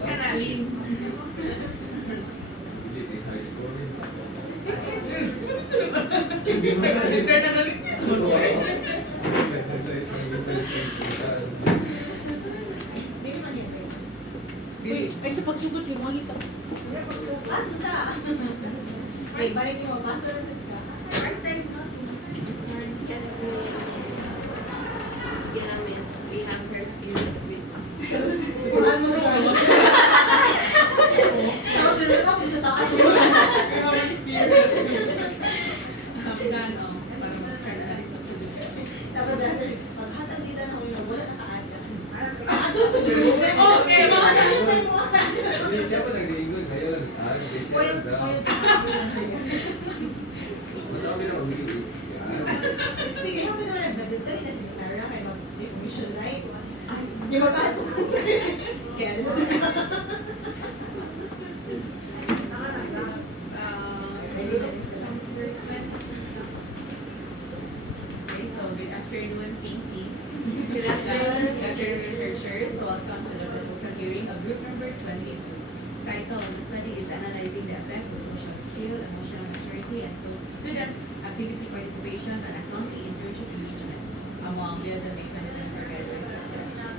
Kanalin. Return analysis mo. Ay, sa pagsugod yun, mga isa. Paso sa. Ay, balik mo, paso na sa part-time no? Yes, miss. Sige na, miss. We have her spirit with Ipunan mo sa kanya. Tapos ulit ako sa taas. Tapos sir, paghatag dito na ulo, wala naka-aga. Okay, mga na. Hindi siya pa nag-iingon ngayon. Spoiled, spoiled. Matawag na mag-iingon. Hindi, kaya kami naman nagdadali na si Sarah kaya mag-mission rights. Di ba ka? Kaya dito sa Okay, so good afternoon, Pinky. Good Good afternoon. afternoon, researchers. Welcome to the proposal hearing of group number 22. Title of the study is Analyzing the Effects of Social Skill, Emotional Maturity, and Student Activity Participation and Accounting Internship Engagement among BSMA 2024 graduates and freshmen.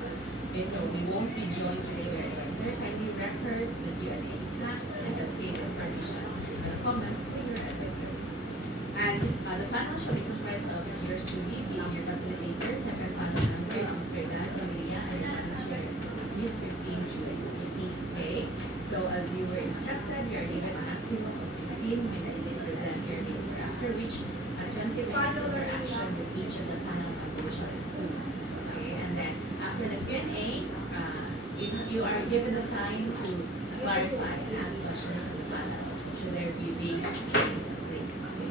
Okay, so we won't be joined today by our advisor. Kindly record the Q&A and the state information and comments to your advisor. And the panel shall be comprised of yours truly, being your facilitator, second panel member is Mr. Dan Amelia, and your panel chair is Ms. Christine Chuen. Okay, so as you were instructed, you are given a maximum of 15 minutes to present your paper, after which a 20-minute interaction with each of the panel members shall ensue. Okay, and then after the Q&A, you are given the time to clarify and ask questions of the panel. So should there be big points, please. Okay.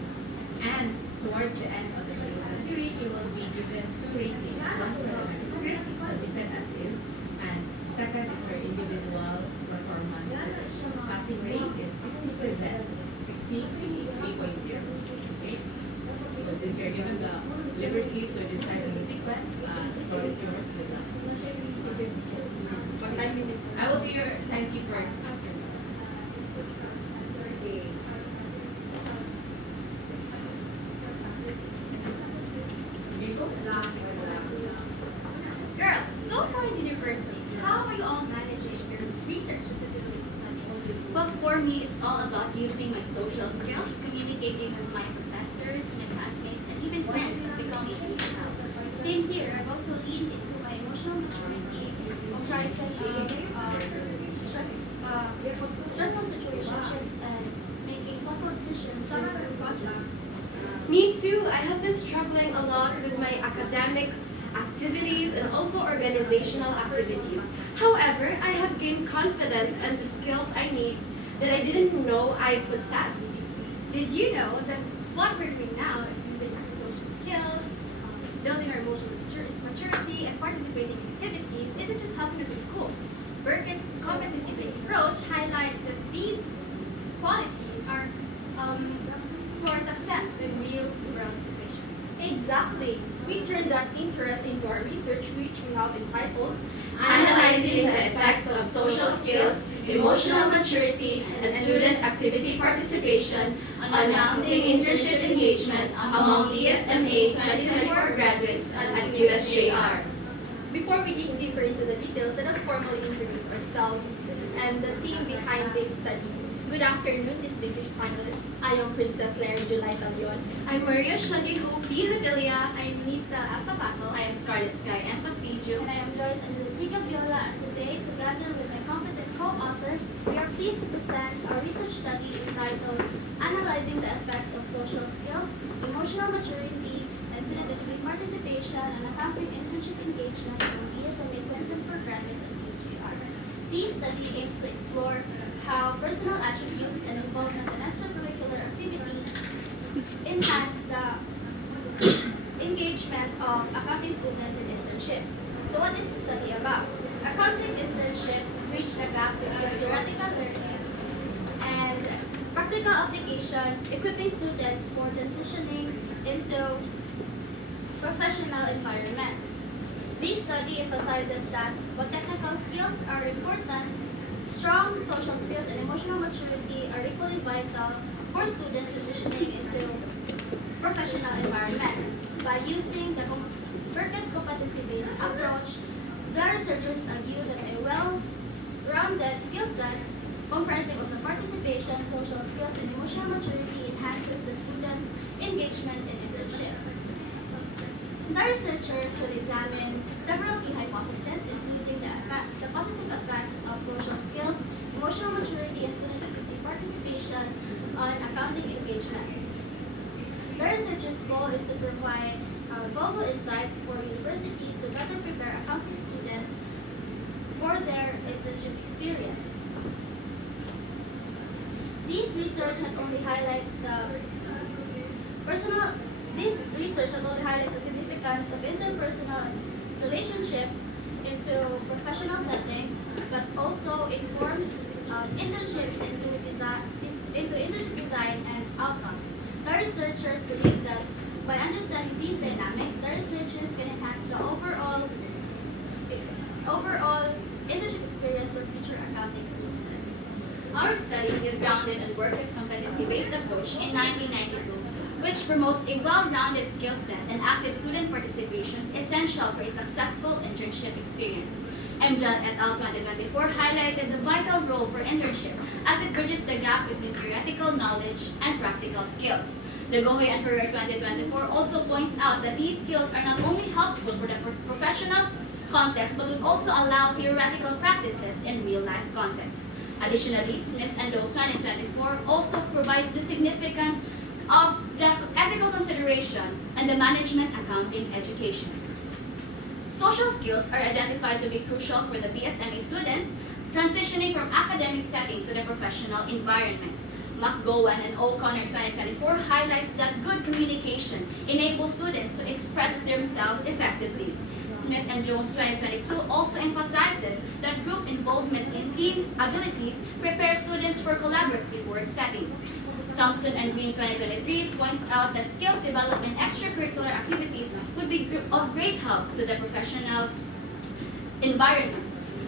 And towards the end of the proposal hearing, you will be given 2 ratings, one for the manuscript submitted as is, and second is for individual performance. The passing rate is 60%, 63.0. Okay? So since you're given the liberty to decide on the sequence, the floor is yours. Good luck. I will be your timekeeper. Girls, so far in university, how are you all managing your research and feasibility study? Well, for me, it's all about using my social skills, communicating with my professors, my classmates, and even friends as become a now. Same here. I've also leaned into my emotional maturity, comprises of stressful situationships and making thoughtful decisions for projects. Me too. I have been struggling a lot with my academic activities and also organizational activities. However, I have gained confidence and the skills I need that I didn't know I possessed. Did you know that what we're doing now is using our social skills, building our emotional maturity, and participating in activities isn't just helping us in school. Burkett's competency-based approach highlights that these qualities are for success in real-world situations. Exactly. We turned that interest into our research, which we have entitled Analyzing the effects of social skills, emotional maturity, and student activity participation on accounting internship engagement among ESMA 2024 graduates at USJR. Before we dig deeper into the details, let us formally introduce ourselves and the team behind this study. Good afternoon, distinguished panelists. I am Princess Larry July Tabion. I'm Maria Shandiho P. Hudilia. I'm Lisa Alfabato. I am Scarlet Sky M. Pastillo. And I am Joyce Angelisica Viola, and today, together with my competent co-authors, we are pleased to present our research study entitled Analyzing the Effects of Social Skills, Emotional Maturity, and Student Activity Participation and Accompanying Internship Engagement from ESMA 2024 graduates and USJR. This study aims to explore how personal attributes and involvement in extracurricular activities enhance the engagement of accounting students in internships. So what is the study about? Accounting internships bridge a gap between theoretical learning and practical application, equipping students for transitioning into professional environments. This study emphasizes that while technical skills are important, strong social skills and emotional maturity are equally vital for students transitioning into professional environments. By using the Burkett's competency-based approach, the researchers argue that a well-rounded skill set comprising of the participation, social skills, and emotional maturity enhances the students' engagement in internships. The researchers will examine several key hypotheses, including the positive effects of social skills, emotional maturity, and student activity participation on accounting engagement. The researchers' goal is to provide valuable insights for universities to better prepare accounting students for their internship experience. This research not only highlights the significance of interpersonal relationships into professional settings, but also informs internships into internship design and outcomes. The researchers believe that by understanding these dynamics, the researchers can enhance the overall internship experience for future accounting students. Our study is grounded in Burkett's competency-based approach in 1992, which promotes a well-rounded skill set and active student participation essential for a successful internship experience. MJEL et al. 2024 highlighted the vital role for internship as it bridges the gap between theoretical knowledge and practical skills. Legohe and Ferrer 2024 also points out that these skills are not only helpful for the professional context but would also allow theoretical practices in real-life contexts. Additionally, Smith and Doe 2024 also provides the significance of the ethical consideration and the management accounting education. Social skills are identified to be crucial for the BSMA students transitioning from academic setting to the professional environment. McGowan and O'Connor 2024 highlights that good communication enables students to express themselves effectively. Smith and Jones 2022 also emphasizes that group involvement in team abilities prepare students for collaborative work settings. Thompson and Green 2023 points out that skills developed in extracurricular activities would be of great help to the professional environment.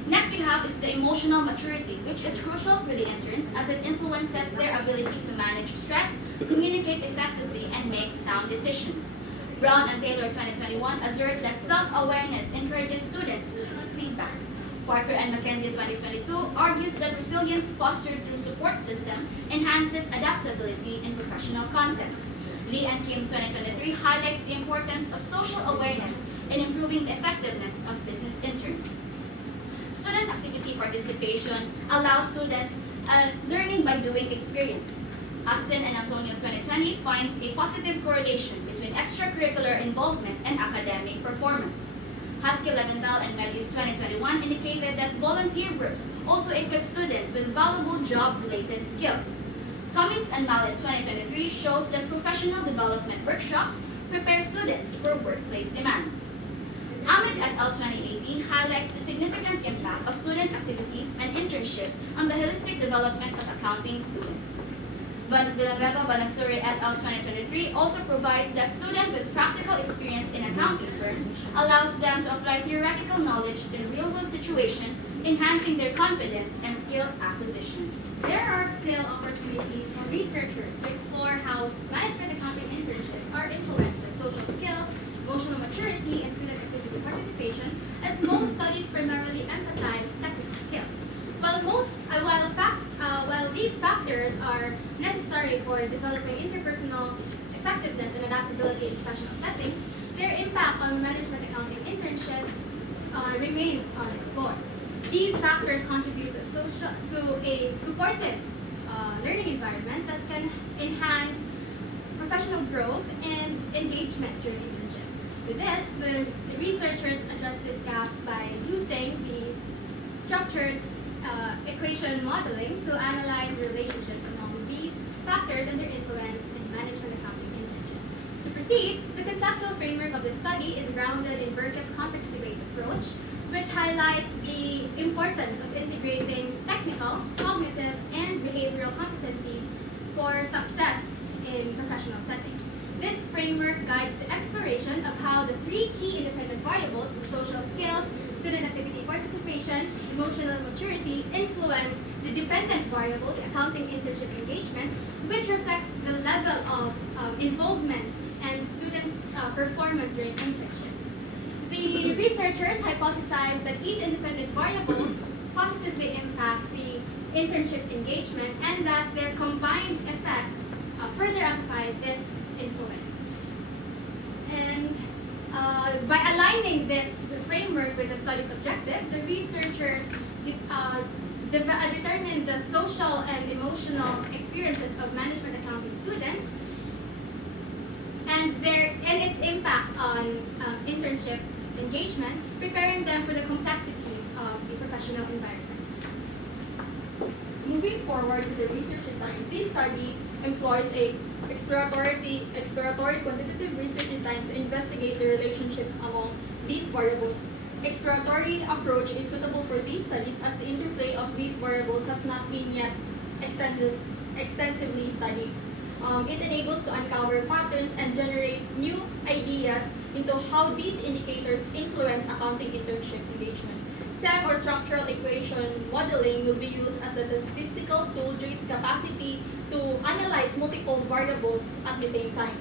Next we have is the emotional maturity, which is crucial for the interns as it influences their ability to manage stress, communicate effectively, and make sound decisions. Brown and Taylor 2021 assert that self-awareness encourages students to seek feedback. Parker and McKenzie 2022 argues that resilience fostered through support system enhances adaptability in professional contexts. Lee and Kim 2023 highlights the importance of social awareness in improving the effectiveness of business interns. Student activity participation allows students learning by doing experience. Aston and Antonio 2020 finds a positive correlation between extracurricular involvement and academic performance. Husky Leventhal and Megis 2021 indicated that volunteer works also equip students with valuable job-related skills. Cummings and Mallet 2023 shows that professional development workshops prepare students for workplace demands. Ahmed et al. 2018 highlights the significant impact of student activities and internship on the holistic development of accounting students. Villanueva Banasuri et al. 2023 also provides that students with practical experience in accounting firms allows them to apply theoretical knowledge to the real-world situation, enhancing their confidence and skill acquisition. There are still opportunities for researchers to explore how management accounting internships are influenced by social skills, emotional maturity, and student activity participation, as most studies primarily emphasize technical skills. While these factors are necessary for developing interpersonal effectiveness and adaptability in professional settings, their impact on management accounting internship remains unexplored. These factors contribute to a supportive learning environment that can enhance professional growth and engagement during internships. With this, the researchers address this gap by using the structured equation modeling to analyze the relationships among these factors and their influence in management accounting internships. To proceed, the conceptual framework of the study is grounded in Burkett's competency-based approach, which highlights the importance of integrating technical, cognitive, and behavioral competencies for success in professional settings. This framework guides the exploration of how the three key independent variables, the social skills, student activity participation, emotional maturity, influence the dependent variable, the accounting internship engagement, which reflects the level of involvement and students' performance during internships. The researchers hypothesized that each independent variable positively impact the internship engagement and that their combined effect further amplified this influence. And by aligning this framework with the study's objective, the researchers determined the social and emotional experiences of management accounting students and its impact on internship engagement, preparing them for the complexities of the professional environment. Moving forward to the research design, this study employs a exploratory quantitative research design to investigate the relationships among these variables. Exploratory approach is suitable for these studies as the interplay of these variables has not been yet extensively studied. It enables to uncover patterns and generate new ideas into how these indicators influence accounting internship engagement. STEM or structural equation modeling will be used as a statistical tool due to its capacity to analyze multiple variables at the same time,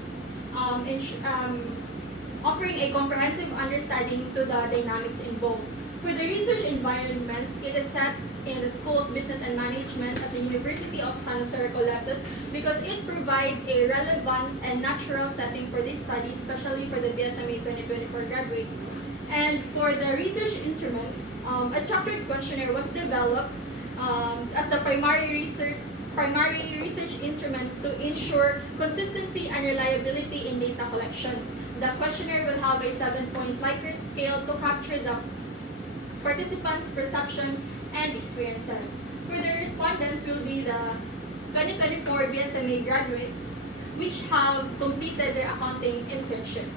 offering a comprehensive understanding to the dynamics involved. For the research environment, it is set in the School of Business and Management at the University of San Jose Recoletos because it provides a relevant and natural setting for this study, especially for the BSMA 2024 graduates. And for the research instrument, a structured questionnaire was developed as the primary research instrument to ensure consistency and reliability in data collection. The questionnaire will have a 7-point Likert scale to capture the participants' perception and experiences. For the respondents will be the 2024 BSMA graduates, which have completed their accounting internship,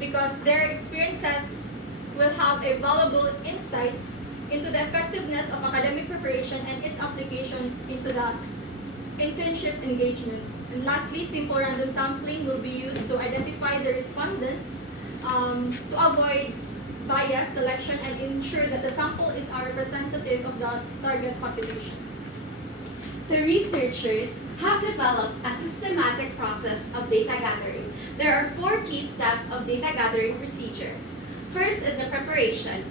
because their experiences will have a valuable insights into the effectiveness of academic preparation and its application into the internship engagement. And lastly, simple random sampling will be used to identify the respondents to avoid bias selection and ensure that the sample is a representative of the target population. The researchers have developed a systematic process of data gathering. There are 4 key steps of data gathering procedure. First is the preparation.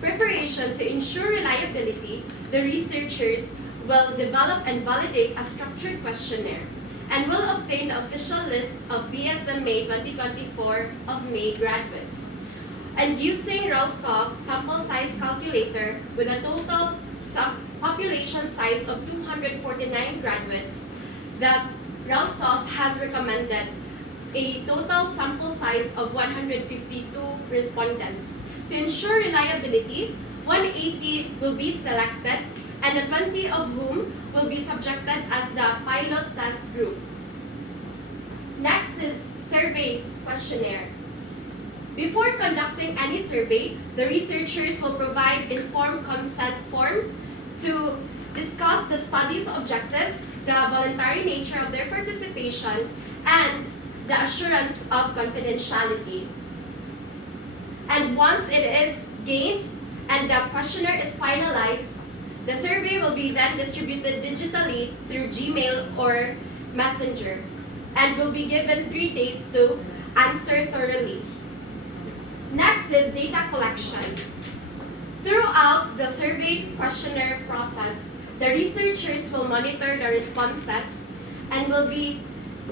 Preparation to ensure reliability, the researchers will develop and validate a structured questionnaire and will obtain the official list of BSMA 2024 of May graduates. And using RAWSOF sample size calculator with a total population size of 249 graduates, the RAWSOF has recommended a total sample size of 152 respondents. To ensure reliability, 180 will be selected and the 20 of whom will be subjected as the pilot test group. Next is survey questionnaire. Before conducting any survey, the researchers will provide informed consent form to discuss the study's objectives, the voluntary nature of their participation, and the assurance of confidentiality. And once it is gained and the questionnaire is finalized, the survey will be then distributed digitally through Gmail or Messenger and will be given 3 days to answer thoroughly. Next is data collection. Throughout the survey questionnaire process, the researchers will monitor the responses and will be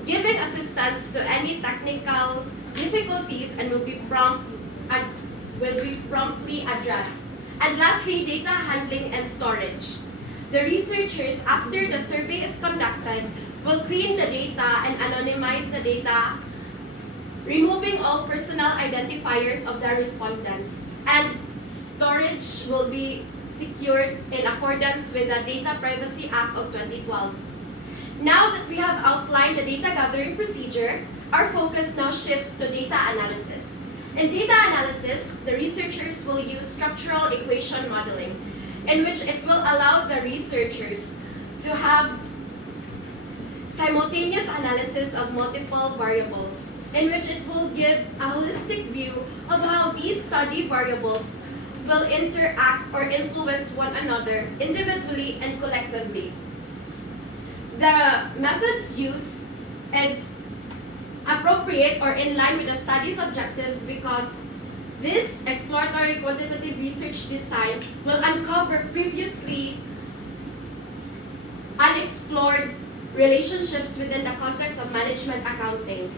giving assistance to any technical difficulties and will be promptly addressed. And lastly, data handling and storage. The researchers, after the survey is conducted, will clean the data and anonymize the data, removing all personal identifiers of the respondents. And storage will be secured in accordance with the Data Privacy Act of 2012. Now that we have outlined the data gathering procedure, our focus now shifts to data analysis. In data analysis, the researchers will use structural equation modeling, in which it will allow the researchers to have simultaneous analysis of multiple variables. in which it will give a holistic view of how these study variables will interact or influence one another individually and collectively. The methods used is appropriate or in line with the study's objectives because this exploratory quantitative research design will uncover previously unexplored relationships within the context of management accounting.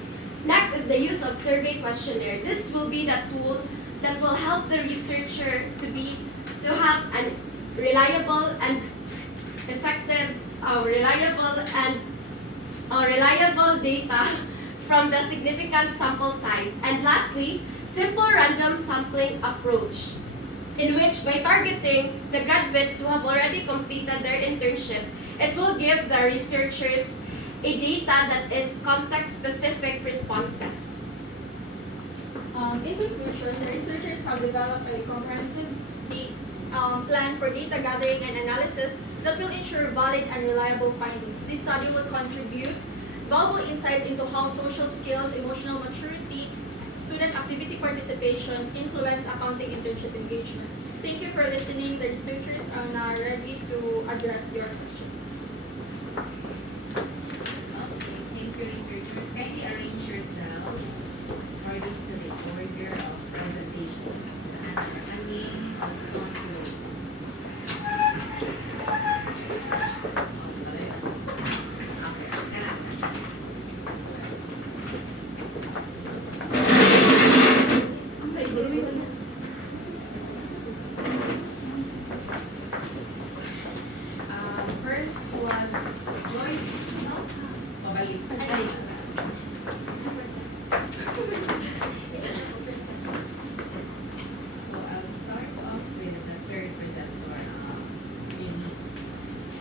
Next is the use of survey questionnaire. This will be the tool that will help the researcher to have a reliable and effective, reliable data from the significant sample size. And lastly, simple random sampling approach, in which by targeting the graduates who have already completed their internship, it will give the researchers a data that is context-specific responses. In conclusion, the researchers have developed a comprehensive plan for data gathering and analysis that will ensure valid and reliable findings. This study will contribute valuable insights into how social skills, emotional maturity, student activity participation influence accounting internship engagement. Thank you for listening. The researchers are now ready to address your questions. Okay, thank you, researchers. Kindly arrange yourselves according to the order of presentation. First was Joyce, no? Pabalik. So I'll start off with the third presenter, Eunice.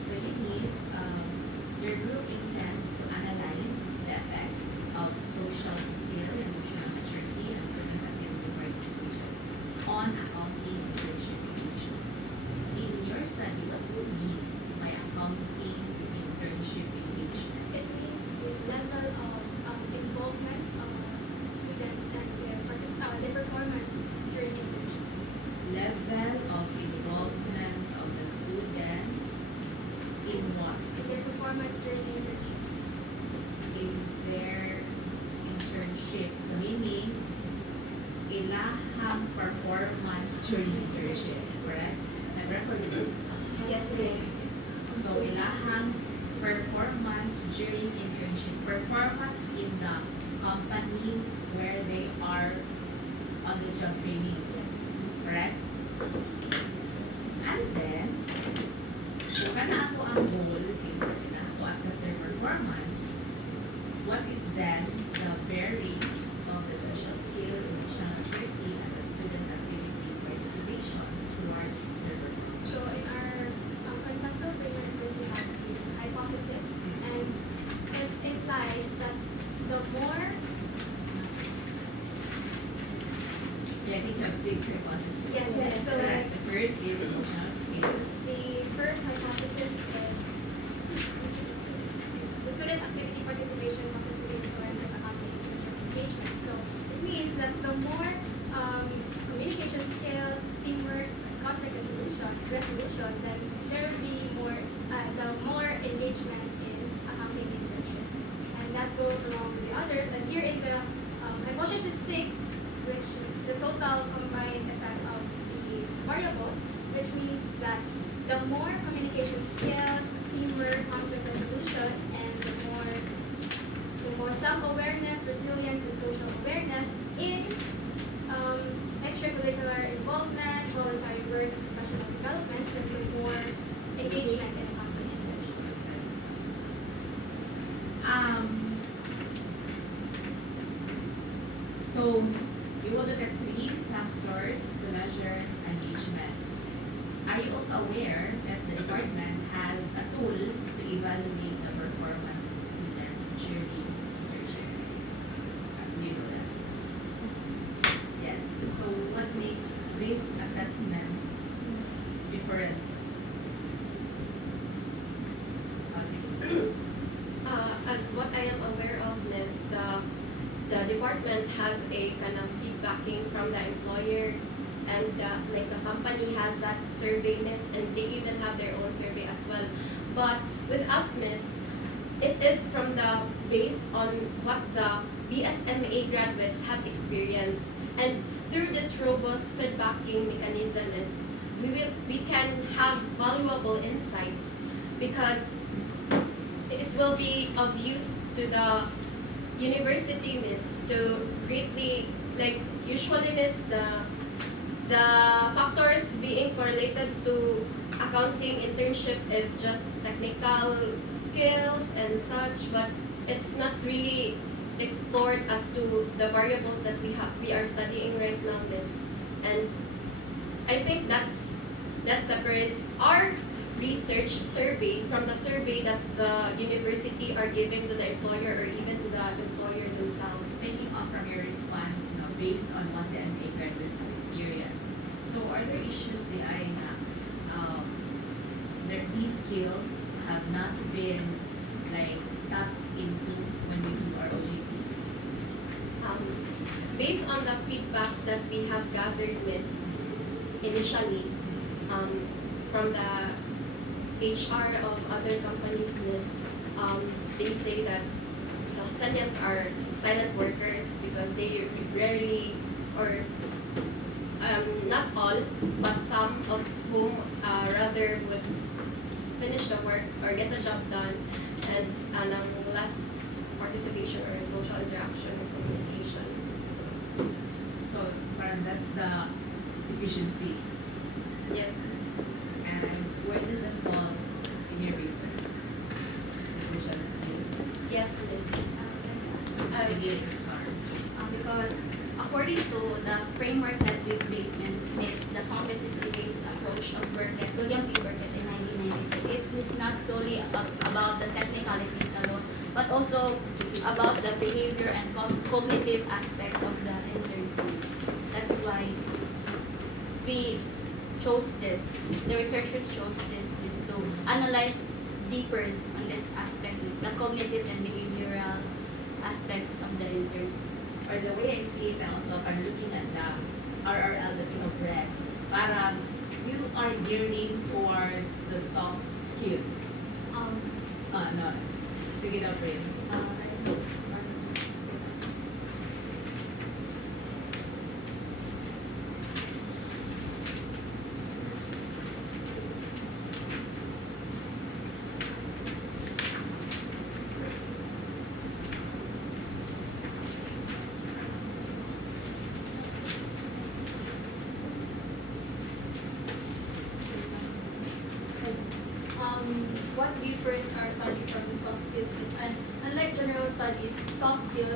So Eunice, your group intends to analyze the effect of social skill, emotional maturity, and student activity participation on accounting internship engagement. In your study, what do you mean by accounting internship engagement? It means the level of involvement of students and their performance during internship. Level of involvement of the students in what? Their performance during internships. In their internship. So meaning, ilahang performance during internship, correct? Nag-record ito? Yes, miss. So ilahang performance during internship. Performance in the company where they are on the job training. Correct? And then, kung kana ako ang goal, kinsa nila to assess their performance, what is then the bearing of the social skill, emotional maturity, and the student activity participation towards their performance? So in our conceptual framework, we have the hypothesis, and it implies that the more Yeah, I think you have 6 hypotheses. Yes, yes. So Correct. The first is emotional skill. the first hypothesis is the student activity participation contributing towards accounting internship engagement. So it means that the more communication skills, teamwork, conflict resolution, then there will be the more engagement in accounting internship. And that goes along with the others. And here in the hypothesis 6, which the total combined effect of the variables, which means that the more communication skills, teamwork, conflict resolution, and the more self-awareness, resilience, and social awareness in extracurricular involvement, voluntary work, and professional development, then the more engagement in accounting internship. So you will look at 3 factors to measure engagement. Are you also aware that the department has a tool to evaluate the performance of the student during internship? Do you know that? Yes. So what makes this assessment different? As what I am aware of, Miss, the department department has a kind of feedbacking from the employer, and like the company has that survey, miss, and they even have their own survey as well. But with us, miss, it is from the based on what the BSMA graduates have experienced, and through this robust feedbacking mechanism is we can have valuable insights, because it will be of use to the university, miss, to greatly, like usually, miss, the factors being correlated to accounting internship is just technical skills and such, but it's not really explored as to the variables that we are studying right now, miss. And I think that separates our research survey from the survey that the university are giving to the employer or even to the employer themselves. Taking off from your response, no, based on what the MA graduates have experienced. So are there issues behind these skills have not been like tapped into when we do our OJT? Based on the feedbacks that we have gathered, miss, initially, from the HR of other companies, miss, they say that Sanyans are silent workers because they rarely, or not all, but some of whom rather would finish the work or get the job done, and less participation or social interaction or communication. So parang that's the efficiency. Yes. And where does it fall in your paper? The social skill. Yes, miss. Maybe you start. Because according to the framework that we've based in is the competency-based approach of Burkett, William P. Burkett in 1992. It is not solely about the technicalities alone, but also about the behavior and cognitive aspect of the interns. That's why we chose this, the researchers chose this is to analyze deeper on this aspect, is the cognitive and behavioral aspects of the interns. Or the way I see it, and also I'm looking at the RRL that you have read, parang you are gearing towards the soft skills. No. Sige na, Prin. What differs our study from the soft skills is, and unlike general studies, soft skills,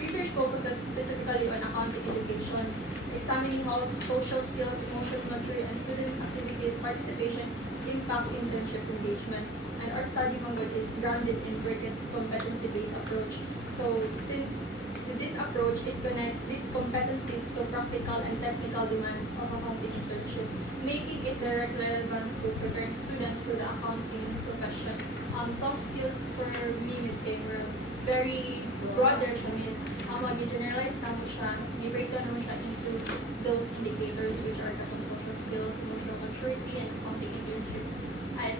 research focuses specifically on accounting education, examining how social skills, emotional maturity, and student activity participation impact internship engagement. And our study method is grounded in Burkett's competency-based approach. So since with this approach, it connects these competencies to practical and technical demands of accounting internship, making it directly relevant to prepare students for the accounting profession. Soft skills for me, Ms. Gabriel, very broader siya, Ms. Mag-generalize na mo siya, i-breakdown na mo siya into those indicators which are katong social skills, emotional maturity, and accounting internship,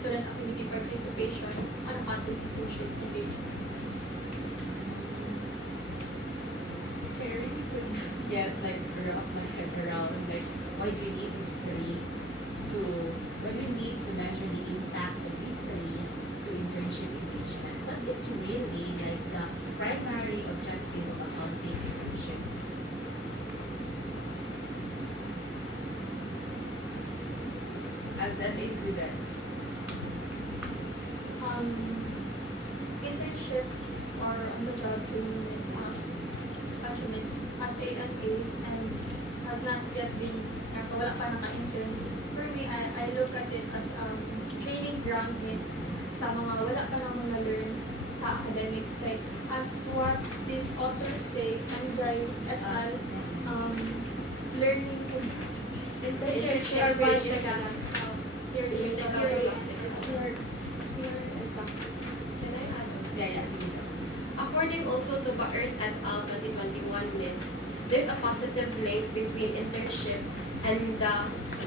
student activity participation, and accounting internship engagement. I really couldn't get like wrap my head around like why do we need history to why do we need to measure the impact of history to internship engagement? What is really like the primary objective of accounting internship? As MA students, Internship or on the job training is actually as a and has not yet been wala pa naka-intern. For me, I look at it as training ground is sa mga wala pa lang mga learn sa academics, like as what these authors say, Anjay et al. Learning internship or theory and practice. Can I add? yeah, yes, yes. according also to Baert et al. 2021, Miss, there's a positive link between internship and the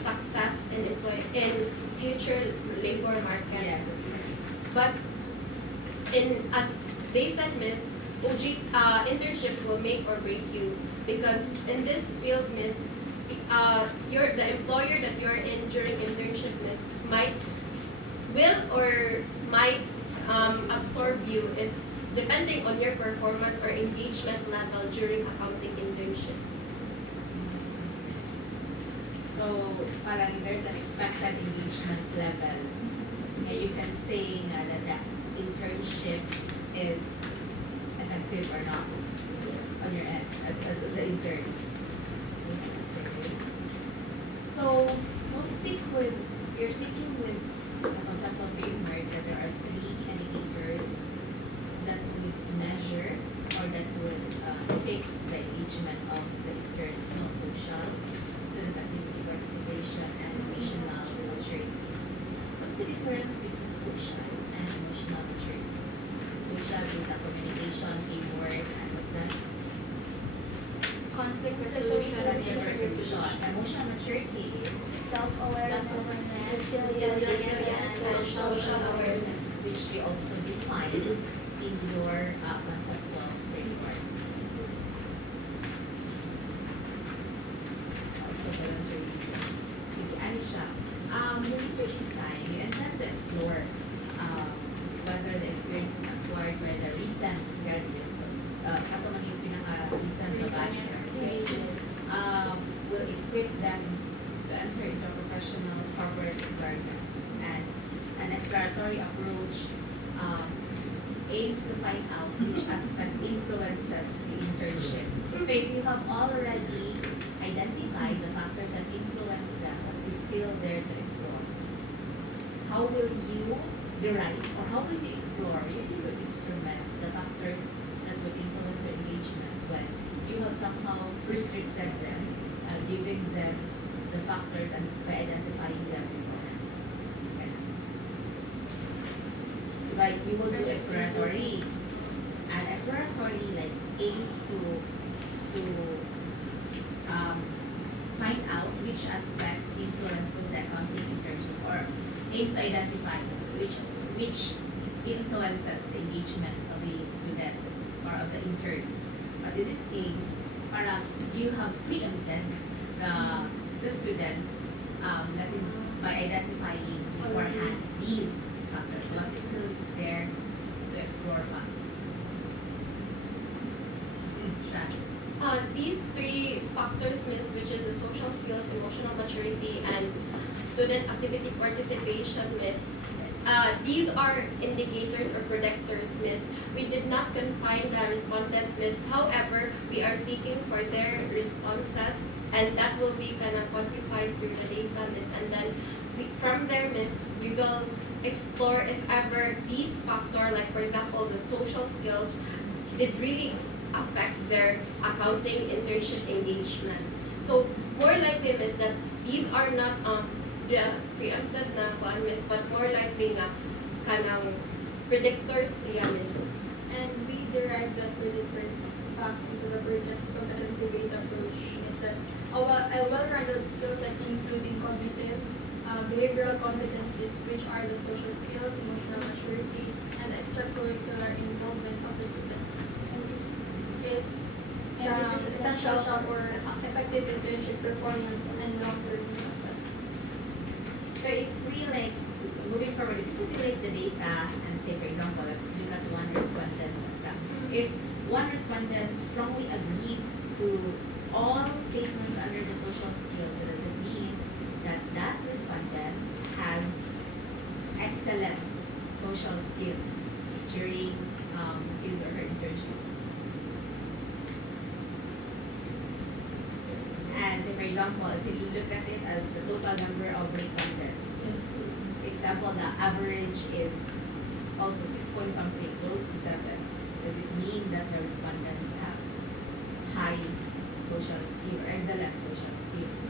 success in future labor markets. Yes. But as they said, Miss, internship will make or break you because in this field, Miss, the employer that you're in during internship, Miss, might absorb you if depending on your performance or engagement level during accounting internship. So, parang there's an expected engagement level. So, you can say nga that the internship is effective or not on your end as the intern. So, you're sticking with the conceptual framework that there are three indicators that would measure or that would depict the engagement of the interns, no, social, student activity participation, and emotional maturity. What's the difference between social and emotional maturity? Social is the communication, teamwork, and what's that? Conflict Resolution, resolution. Emotional maturity is Self-awareness, resilience, and social awareness. which you also define in your conceptual framework. Also, sige, Anisha, your research design, you intend to explore whether the experiences acquired by the recent graduates, kato man yung pinaka-recent na batch, will equip them to enter into a professional corporate environment. And an exploratory approach aims to find out which aspect influences the internship. So if you have already identified the factors that influence them, but is still there to explore, how will you derive or how will you explore using your instrument the factors that would influence your engagement when you have somehow restricted them, giving them the factors and by identifying them beforehand? Okay. So like we will do exploratory, and exploratory like aims to find out which aspect influences the accounting internship or aims to identify which influences the engagement of the students or of the interns. But in this case, parang you have preempted the students by identifying beforehand these factors. So what is still there to explore pa? Shan. These three factors, Miss, which is the social skills, emotional maturity, and student activity participation, Miss, these are indicators or predictors, Miss. We did not confine the respondents, Miss. However, we are seeking for their responses, and that will be kind of quantified through the data, Miss. And then from there, Miss, we will explore if ever these factors, like for example, the social skills, did really affect their accounting internship engagement. So more likely, Miss, that these are not the preempted na one, Miss, but more likely nga kanang predictors siya, Miss. And we derive the predictors back into the Burgess competency-based approach. Is that a well-rounded skill set including cognitive, behavioral competencies, which are the social skills, emotional maturity, and extracurricular involvement of the students. And this is essential for effective internship performance and long-term success. So if we like moving forward, if you calculate the data and say for example, let's look at one respondent. If one respondent strongly agreed to all statements under the social skills, so does it mean that that respondent has excellent social skills during his or her internship? And say for example, if you look at it as the total number of respondents, Yes, Miss. example, the average is also 6 point something, close to 7. Does it mean that the respondents have high social skill or excellent social skills?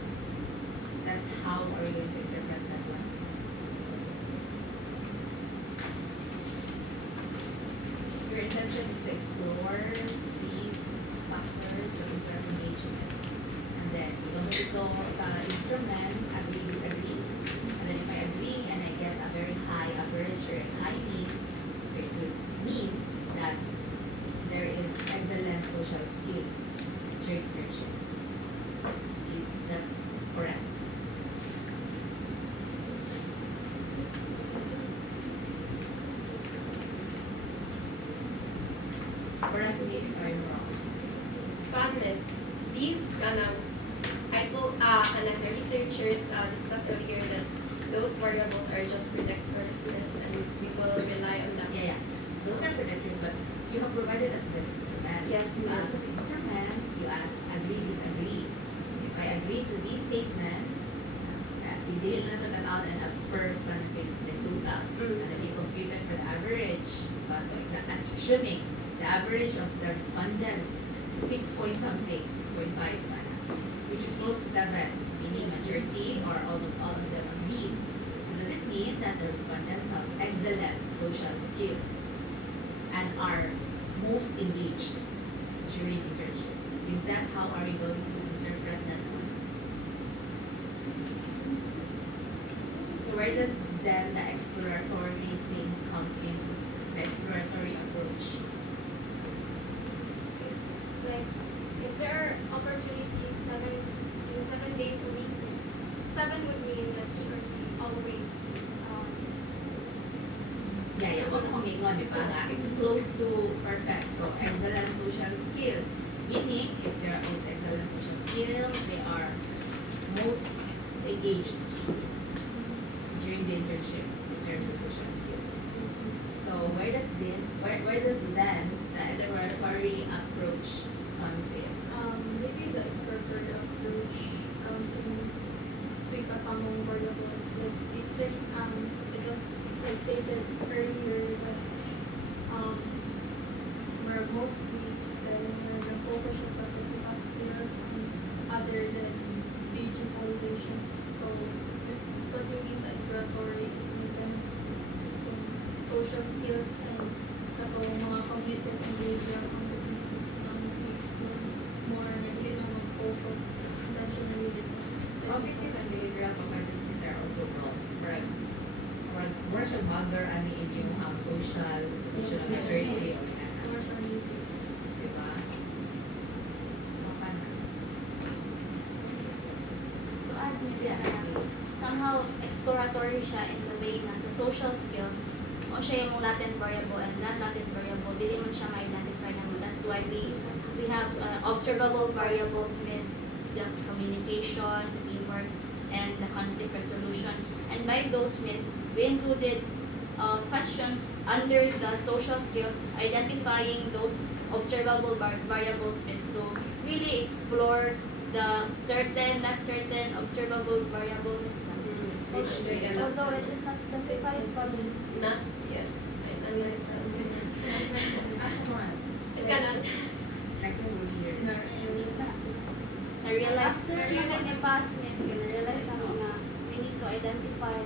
That's how are we going to interpret that one? You're intention is to explore these factors of interest engagement. And then, yung dito sa instrument, agree, disagree. And then if I agree and I get a very high average or a high mean, so it would mean that there is excellent social skill during internship. Is that correct? Correct me if I'm wrong. Calmness. These I told the researchers discussed earlier that those variables are just predictors, miss, and we will rely on them. Yeah. Those are predictors, but you have provided us with instrument. Yes, You yes. ask instrument, you ask agree, disagree. If I agree to these statements, i-deal na ito out and a first one basis the total. And then you compute it for the average. So assuming the average of the respondents 6 point something, 6.5, which is close to 7, meaning majority or almost all of them agree. So does it mean that the respondents have excellent social skills and are most engaged during internship? Is that how are we going to interpret that one? So where does then the exploratory thing come in? The exploratory approach? Like, if there are opportunities 7 days a week, 7 would mean that he or she always, Yeah, what ang ingon, di ba? Nga, it's close to perfect. So, excellent social skill. Meaning, if there is excellent social skill, they are most engaged during the internship in terms of social skill. So, where does then the exploratory approach comes in? maybe the exploratory approach comes in because among variables, like, it's been, because, like stated earlier, that, we're mostly, the focus is on technical skills other than digitalization. So, what we mean sa exploratory is even social skills and mga cognitive and behavioral competencies we explore more na hindi na mag-focus intentionally din sa Cognitive and behavioral competencies are also broad. Right? More siya mother ani inyong social maturity. more siya needed. Diba? So, paano? To add, Miss, Yes. somehow exploratory siya in the way na sa social skills, o siya yung latent variable and non-latent variable, dili man siya ma-identify naman. That's why we have observable variables, Miss, the communication, the teamwork, and the conflict resolution. And by those, Miss, we included questions under the social skills, identifying those observable variables, Miss, to really explore the not certain observable variable, Miss. Although it is not specified, but is Not yet. I understand. It cannot. Next school year. Na-realize after the past, Miss, na-realize namin na we need to identify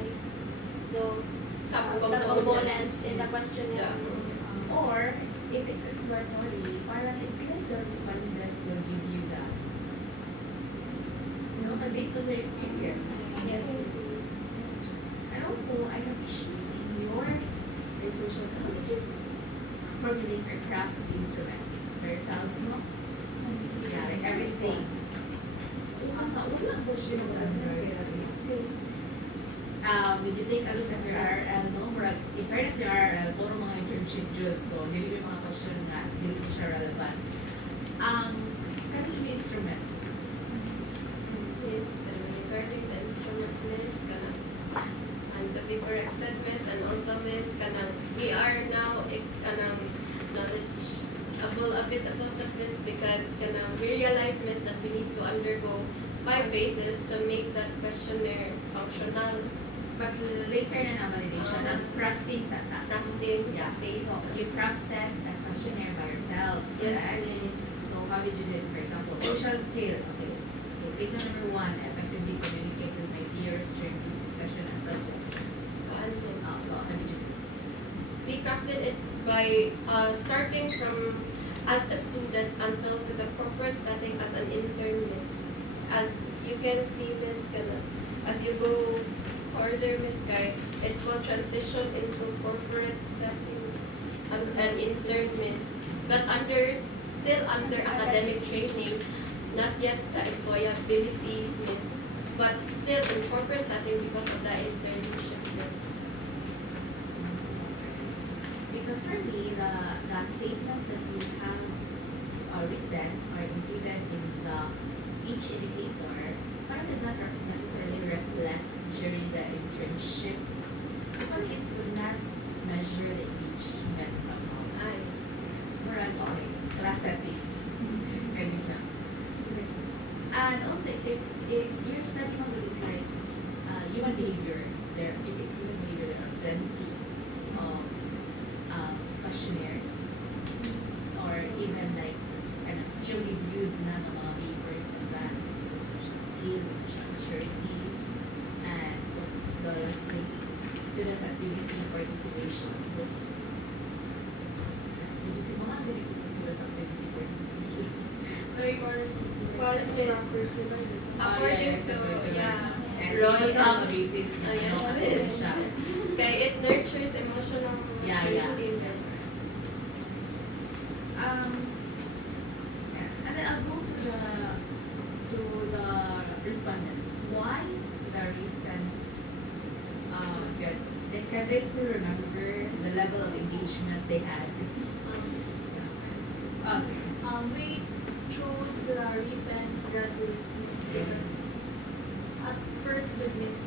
those subcomponents in the questionnaire. Yeah. Or, if it's exploratory, parang it's like the respondents will give you the, based on their experience. Yes. And also, I have issues in social science. How did you formulate or craft the instrument? Yourselves, no? Yeah, like everything. Wala po siya standard. Did you take a look at your RL, no? In fairness, your RL, puro mga internship jud. So, hindi yung mga question na hindi ko siya relevant. Kami yung instrument. Yes, regarding the instrument, miss, and to be corrected, miss, and also, miss, we are now knowledgeable a bit about that, miss, because we realize, miss, that we need to undergo 5 phases to make that questionnaire functional. But later na validation, ang crafting sa ta. Crafting sa Yeah. phase. So, you crafted the questionnaire by yourselves, Yes, correct? miss. So, how did you do it? For example, social skill. Okay. Statement number 1, effectively communicate with my peers during group discussion and project. Miss. So, how did you do it? We crafted it by starting from as a student until to the corporate setting as an intern, Miss. As you can see, Miss, as you go further, Miss Kai, it will transition into corporate settings as an intern, Miss. But still under academic training, not yet the employability, Miss. But still in corporate setting because of the internship, Miss. Because for me, the statements that we have written or included in each indicator, parang does not necessarily reflect during the internship. So parang it would not measure the engagement somehow. Parang okay, class setting. Ganun siya. And also, if you're studying on this like human behavior, if it's human behavior, there are plenty of questionnaires or even like peer-reviewed na ng mga papers on that. So social skill, emotional maturity, and what's the last thing? Student activity participation. What's yung si mga activity ko sa student activity participation? Like, Well, Miss, according to, and Roy, some basis na yes, ano, Miss. siya. Okay, it nurtures emotional Yeah. maturity, Miss. And then I'll go to the respondents. Why the recent can they still remember the level of engagement they had? We chose the recent graduates because at first with Miss,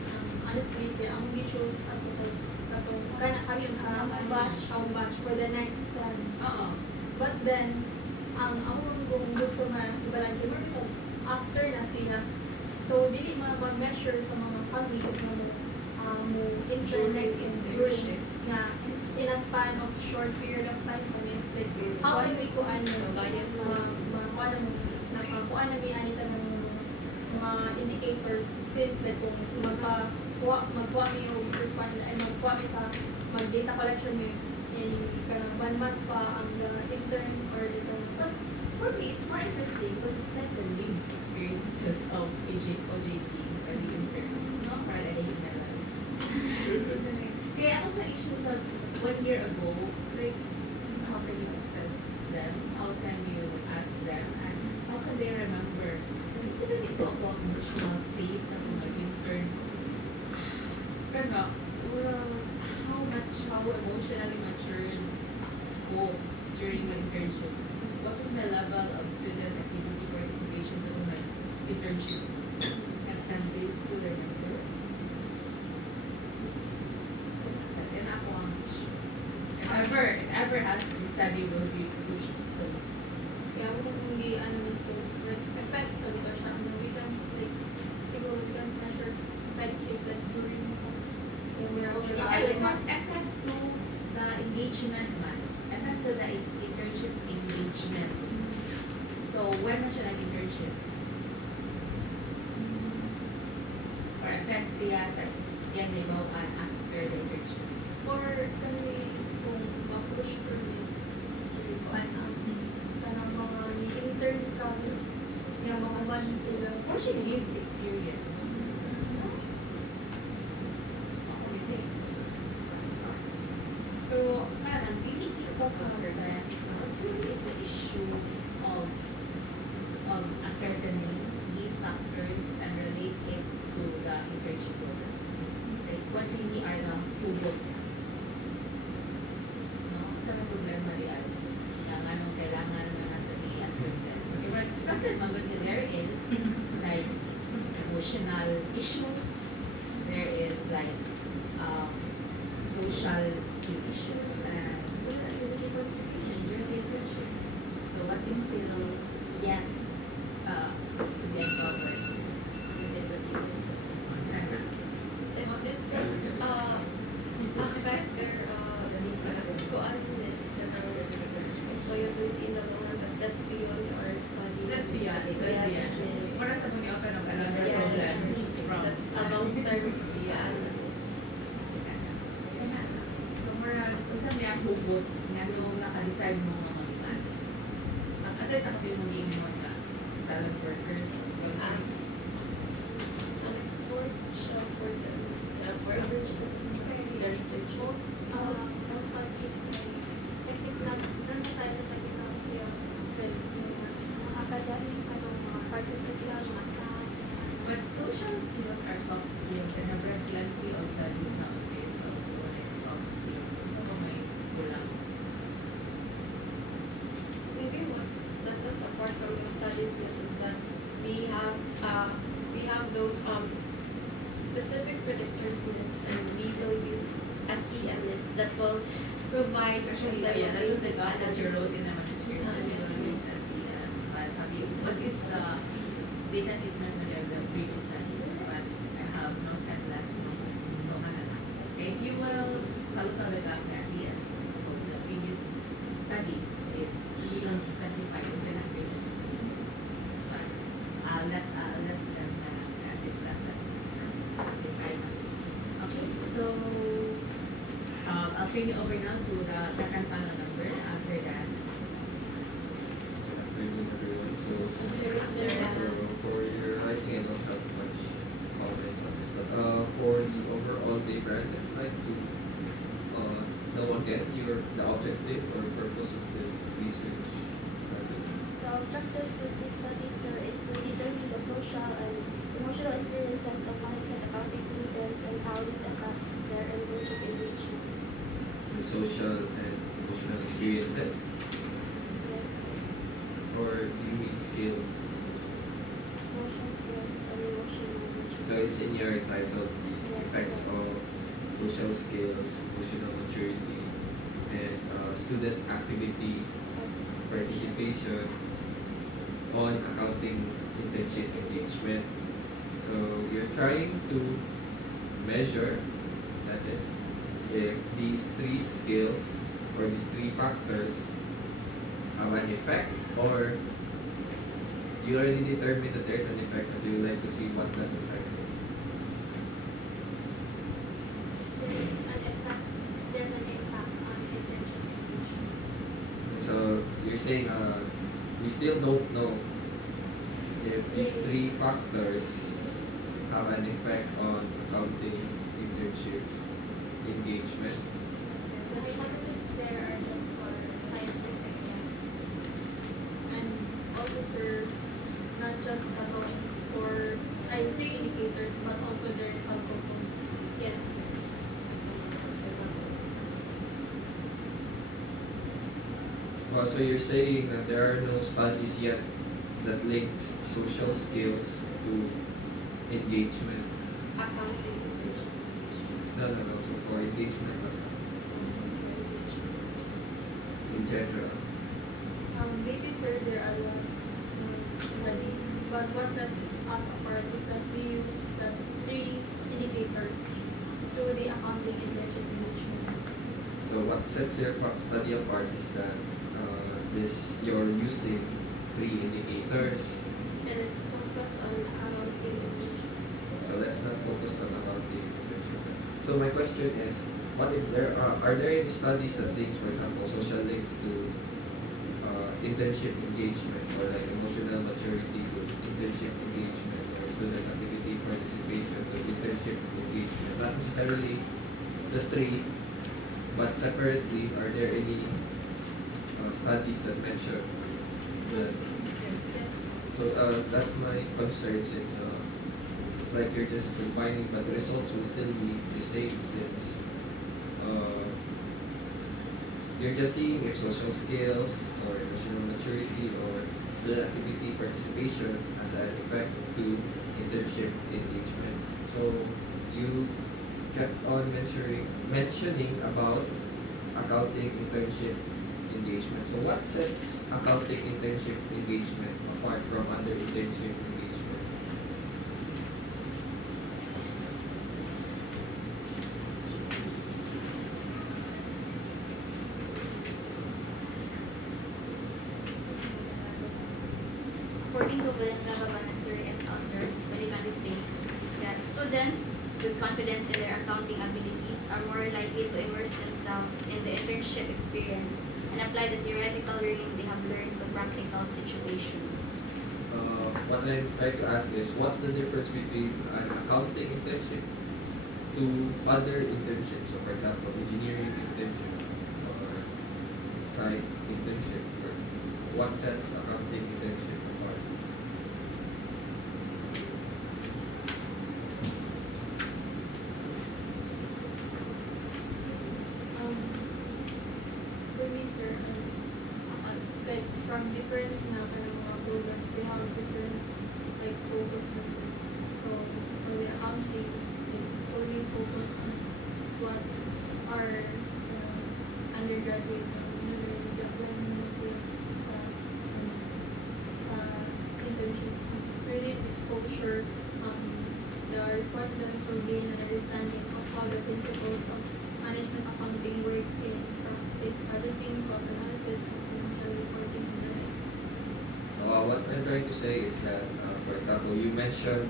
honestly, ang we chose ang batch for the next sem. But then, ang kung gusto ibalance mo after na sila. So, dili ma-measure sa mga families na mo internet during nga in a span of short period of time is like how can we kuan mo Bias. kuan na may anita ng mga indicators since like kung magkuha mi o respond ay magkuha mi sa mag-data collection mi in kanang 1 month pa ang intern or But for me, it's more interesting because it's like the lived experiences of OJT or the interns, no? Para like na life. Kaya ako sa issues of 1 year ago, like, how can you assess them? How can you ask them? And how can they remember? Kasi rin ito ako ang emotional state na kung nag-intern. Pero, how emotionally matured ko during my internship? What was my level of student activity participation during my internship? And can they still remember? Then ako ang if ever at the study will be pushed to kaya mo kung hindi like effects na ito siya we can like siguro we can measure effects if like during yung effect to the engagement man. Effect to the internship engagement. So when na siya nag-internship? Or effects siya sa yan may bawaan after the internship? or can we kung ma-push for this kuan kanang mga ni-intern ka yung mga months sila Or she lived experience? Pero parang hindi ko concept what really is the issue of ascertaining these factors and relate it to the internship program. Like what really are the hugot niya? No? Sa mga problema riyan ng anong kailangan na natin i-ascertain. Okay, but expected magod there is like emotional issues, there is like social skill issues, and social activity participation during the internship. So what is still yet to be uncovered within the If this does affect their kuan-ness kanang employability in the long run, but that's beyond our study. That's beyond it. That's Yes, beyond. yes. Para sa mga open of another Yes. problem from That's a long-term beyond. So murag usa may ang hugot nga ano naka-decide mo nga mag-plan? Aside sa kapil mo din mo ka, salad workers, Unexplored siya for the researchers. Most studies technical, emphasize the technical skills, mga academic, mga participation, mga science. but social skills are soft skills and there are plenty of studies nowadays also like soft skills. So kung may kulang. Maybe what sets us apart from those studies is that we have those specific predictors miss, and we will use SEM lists that will provide Actually, yeah, that was the gap that you wrote in the manuscript. That you will use SEM. But have you, what is the data treatment of the previous studies? But I have no time left. So, if you will palutan the gap ng SEM, so the previous studies is ilang specified in the language. But I'll let them discuss that. Okay, so I'll turn you over now to the second panel member. Answer that. Good evening, everyone. So, for your, I think I don't have much comments on this, but for the overall paper, I'd just like to know again the objective or purpose of this research study. The objectives of these studies, sir, is to determine the social and emotional experiences of management accounting students and how this affects their internship engagement. The social and emotional experiences, Yes, or do you mean skills? social skills and emotional engagement. So it's in your title, the Yes, effects yes. of social skills, emotional maturity, and student activity participation on accounting internship engagement. So you're trying to measure that if these three skills or these three factors have an effect, or you already determined that there's an effect and you would like to see what that effect is. There's an impact on internship engagement. So you're saying we still don't know if these three factors have an effect on accounting internship engagement. The hypotheses there are just for scientific, yes. And also, sir, not just about for three indicators, but also there is some components. Yes. Well, so you're saying that there are no studies yet that links social skills to engagement. Accounting internship. No. So for engagement in general. Maybe, sir, there are a lot study, but what set us apart is that we use the three indicators to the accounting internship engagement. So what sets your study apart is that you're using three indicators. And it's focused on accounting internship. So let's not focus on accounting internship. So my question is, what if there are there any studies that links, for example, social links to internship engagement, or like emotional maturity to internship engagement, or student activity participation to internship engagement? Not necessarily the three, but separately, are there any studies that mention the Yes. so that's my concern, since it's like you're just combining, but the results will still be the same, since you're just seeing if social skills or emotional maturity or student activity participation has an effect to internship engagement. So you kept on mentioning about accounting internship engagement. So what sets accounting internship engagement apart from other internship engagement? According to Villanueva Banasur and Elser, 2023, that students with confidence in their accounting abilities are more likely to immerse themselves in the internship experience and apply the theoretical learning they have learned to practical situations. What I'm trying to ask is, what's the difference between an accounting internship to other internships? So, for example, engineering internship or site internship. Or what sets accounting internship apart? For me, sir, like from different mga programs, they have different like focus na sir. So for the accounting, they solely focus on what our undergraduate nag-apply nila sila sa internship. Through this exposure, the respondents will gain an understanding of how the principles of management accounting work in practice, budgeting, cost analysis, and financial reporting and the likes. What I'm trying to say is that, for example, you mentioned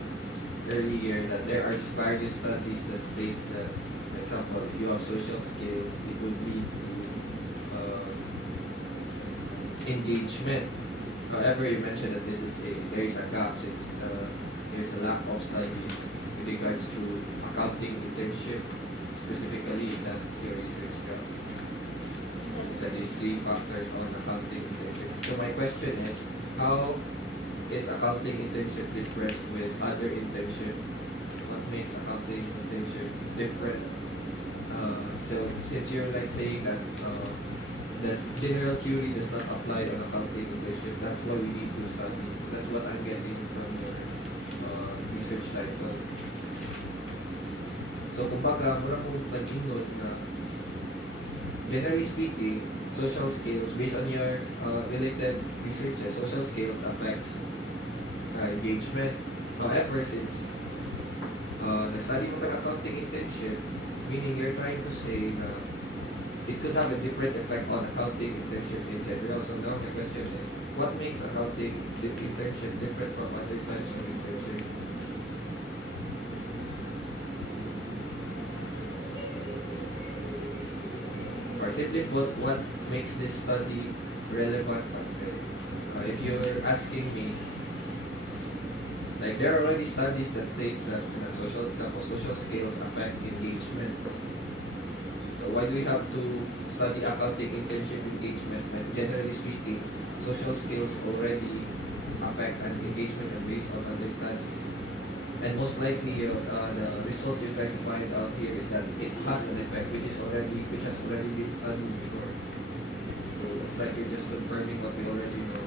earlier that there are various studies that states that, for example, if you have social skills, it would lead to engagement. However, you mentioned that there is a gap since there's a lack of studies with regards to accounting internship, specifically in that your research gap. That is 3 factors on accounting internship. So my question is, how is accounting internship different with other internship? What makes accounting internship different? So since you're like saying that that general theory does not apply on accounting internship, that's why we need to study. That's what I'm getting from your research title. So kumbaga, mura kong nag-innote na generally speaking, social skills, based on your related researches, social skills affects engagement. However, since nag-study mo accounting internship, meaning you're trying to say na it could have a different effect on accounting internship in general. So now my question is, what makes accounting internship different from other types of internship? Or simply put, what makes this study relevant? If you're asking me, like there are already studies that states that social skills affect engagement. So why do we have to study accounting internship engagement? When generally speaking, social skills already affect an engagement and based on other studies. And most likely, the result you're trying to find out here is that it has an effect which has already been studied before. So it's like you're just confirming what we already know.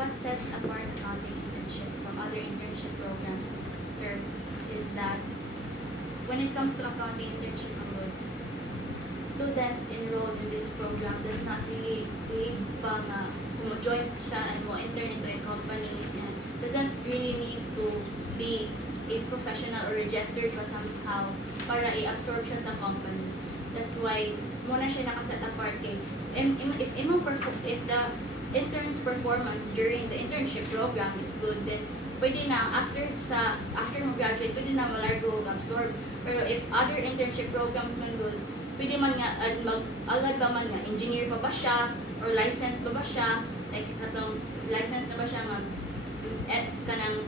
What sets apart accounting internship from other internship programs? Sir, that when it comes to accounting internship abroad, students enrolled in this program does not really pa nga join siya and mo intern into a company and doesn't really need to be a professional or registered pa somehow para i-absorb siya sa company. That's why muna siya nakaset apart kay if the intern's performance during the internship program is good, then pwede na after mo graduate pwede na malargo absorb. Pero if other internship programs man good, pwede man nga agad ba man nga engineer pa ba siya or licensed pa ba siya, like katong license na ba siya nga kanang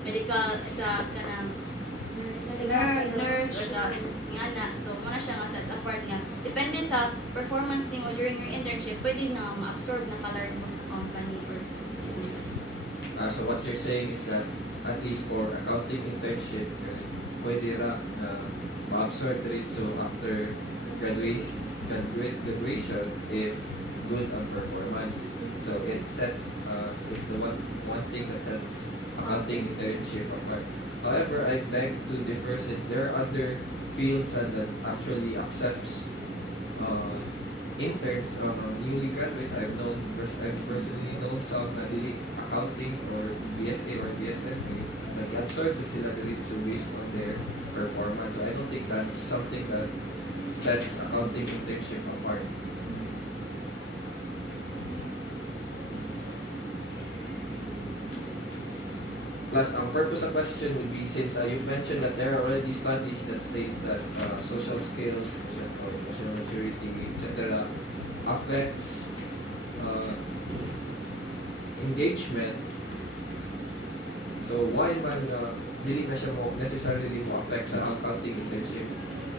medical sa kanang nurse or sa nga na. So muna siya nga set apart nga depende sa performance nimo during your internship, pwede na ma-absorb na kalargo mo sa company or So what you're saying is that at least for accounting internship, pwede ra na ma-absorb rin so after graduation if good on performance. So it sets, it's the one thing that sets accounting internship apart. However, I beg to differ since there are other fields that actually accepts interns, newly graduates. I personally know some na really accounting or BSA or BSMA nag-absorb sila dito so based on their performance. So I don't think that's something that sets accounting internship apart. Plus, ang purpose of question would be since you mentioned that there are already studies that states that social skills or emotional maturity, etc. affects engagement. So why man dili na siya mo necessarily mo affect sa accounting internship?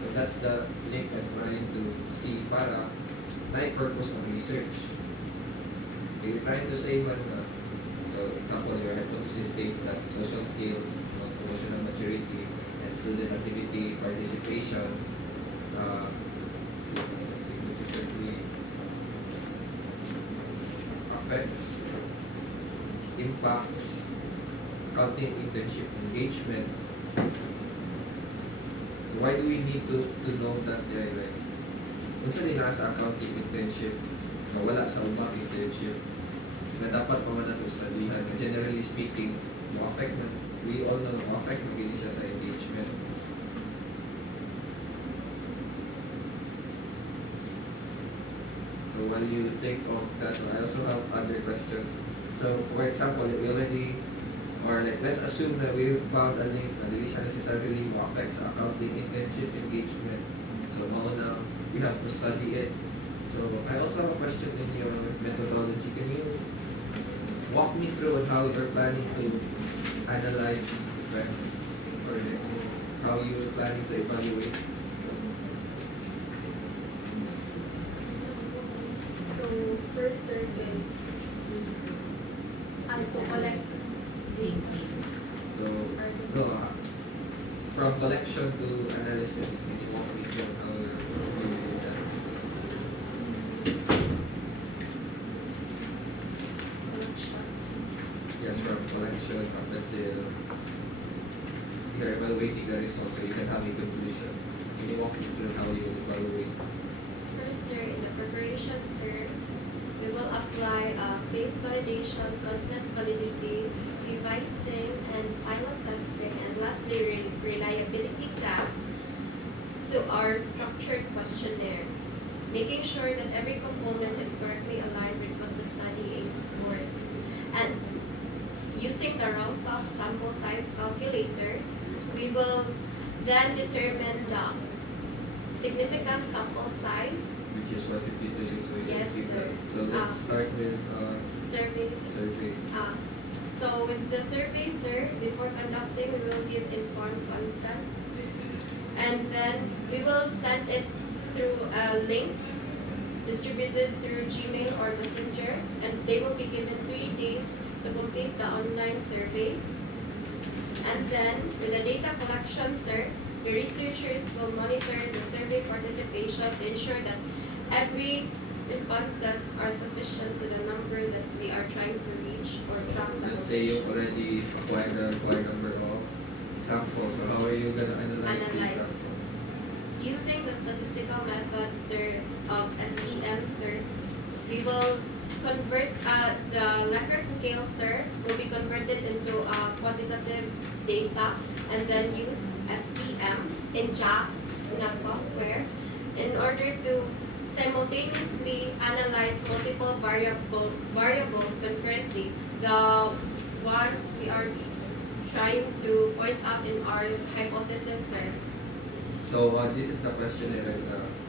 So that's the link I'm trying to see para na purpose ng research. You're trying to say man so example, your hypothesis states that social skills, emotional maturity, and student activity participation significantly affects, impacts accounting internship engagement. Why do we need to know that like kung saan nila sa accounting internship na wala sa ubang internship na dapat pa man natin studyhan. Generally speaking, ma-affect na, we all know ma-affect na gini siya sa engagement. So while you think of that, I also have other questions. So for example, we already, or like let's assume that we found a link na dili siya necessarily ma-affect sa accounting internship engagement. So now we have to study it. So I also have a question in your methodology. Can you walk me through on how you're planning to analyze these effects or like, how you're planning to evaluate? So, first survey, To collect So no, from collection to analysis, can you walk me through how you're doing that? Yes, from collection up until you're evaluating the results so you can have a conclusion. Can you walk me through how you evaluate? First, sir, in the preparation, sir, we will apply phase validations, content validity, revising, and pilot testing, and lastly, reliability tests to our structured questionnaire, making sure that every component is correctly aligned with what the study aims for. And using the Rosov sample size calculator, we will then determine the significant sample size, Which is 152, so you can Yes, skip sir. that. So let's start with surveys. survey. So with the survey, sir, before conducting, we will give informed consent. And then we will send it through a link distributed through Gmail or Messenger, and they will be given 3 days to complete the online survey. And then with the data collection, sir, the researchers will monitor the survey participation to ensure that every responses are sufficient to the number that we are trying to reach or track the Let's say you location. already acquired the required number of samples, so how statistical method, sir, of SEM, sir, we will convert the Likert scale, sir, will be converted into quantitative data and then use SEM in JAS, in a software, in order to simultaneously analyze multiple variables concurrently. The ones we are trying to point out in our hypothesis, sir. So this is the questionnaire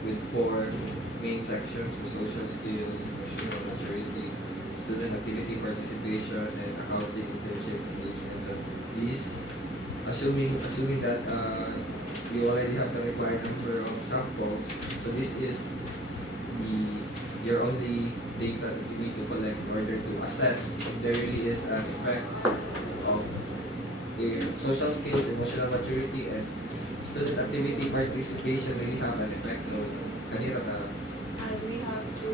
with 4 main sections: the social skills, emotional maturity, student activity participation, and accounting internship engagement. So these, assuming that you already have the required number of samples, so this is your only data that you need to collect in order to assess if there really is an effect of the social skills, emotional maturity, and student activity participation really have an effect. So, kanina na. We have to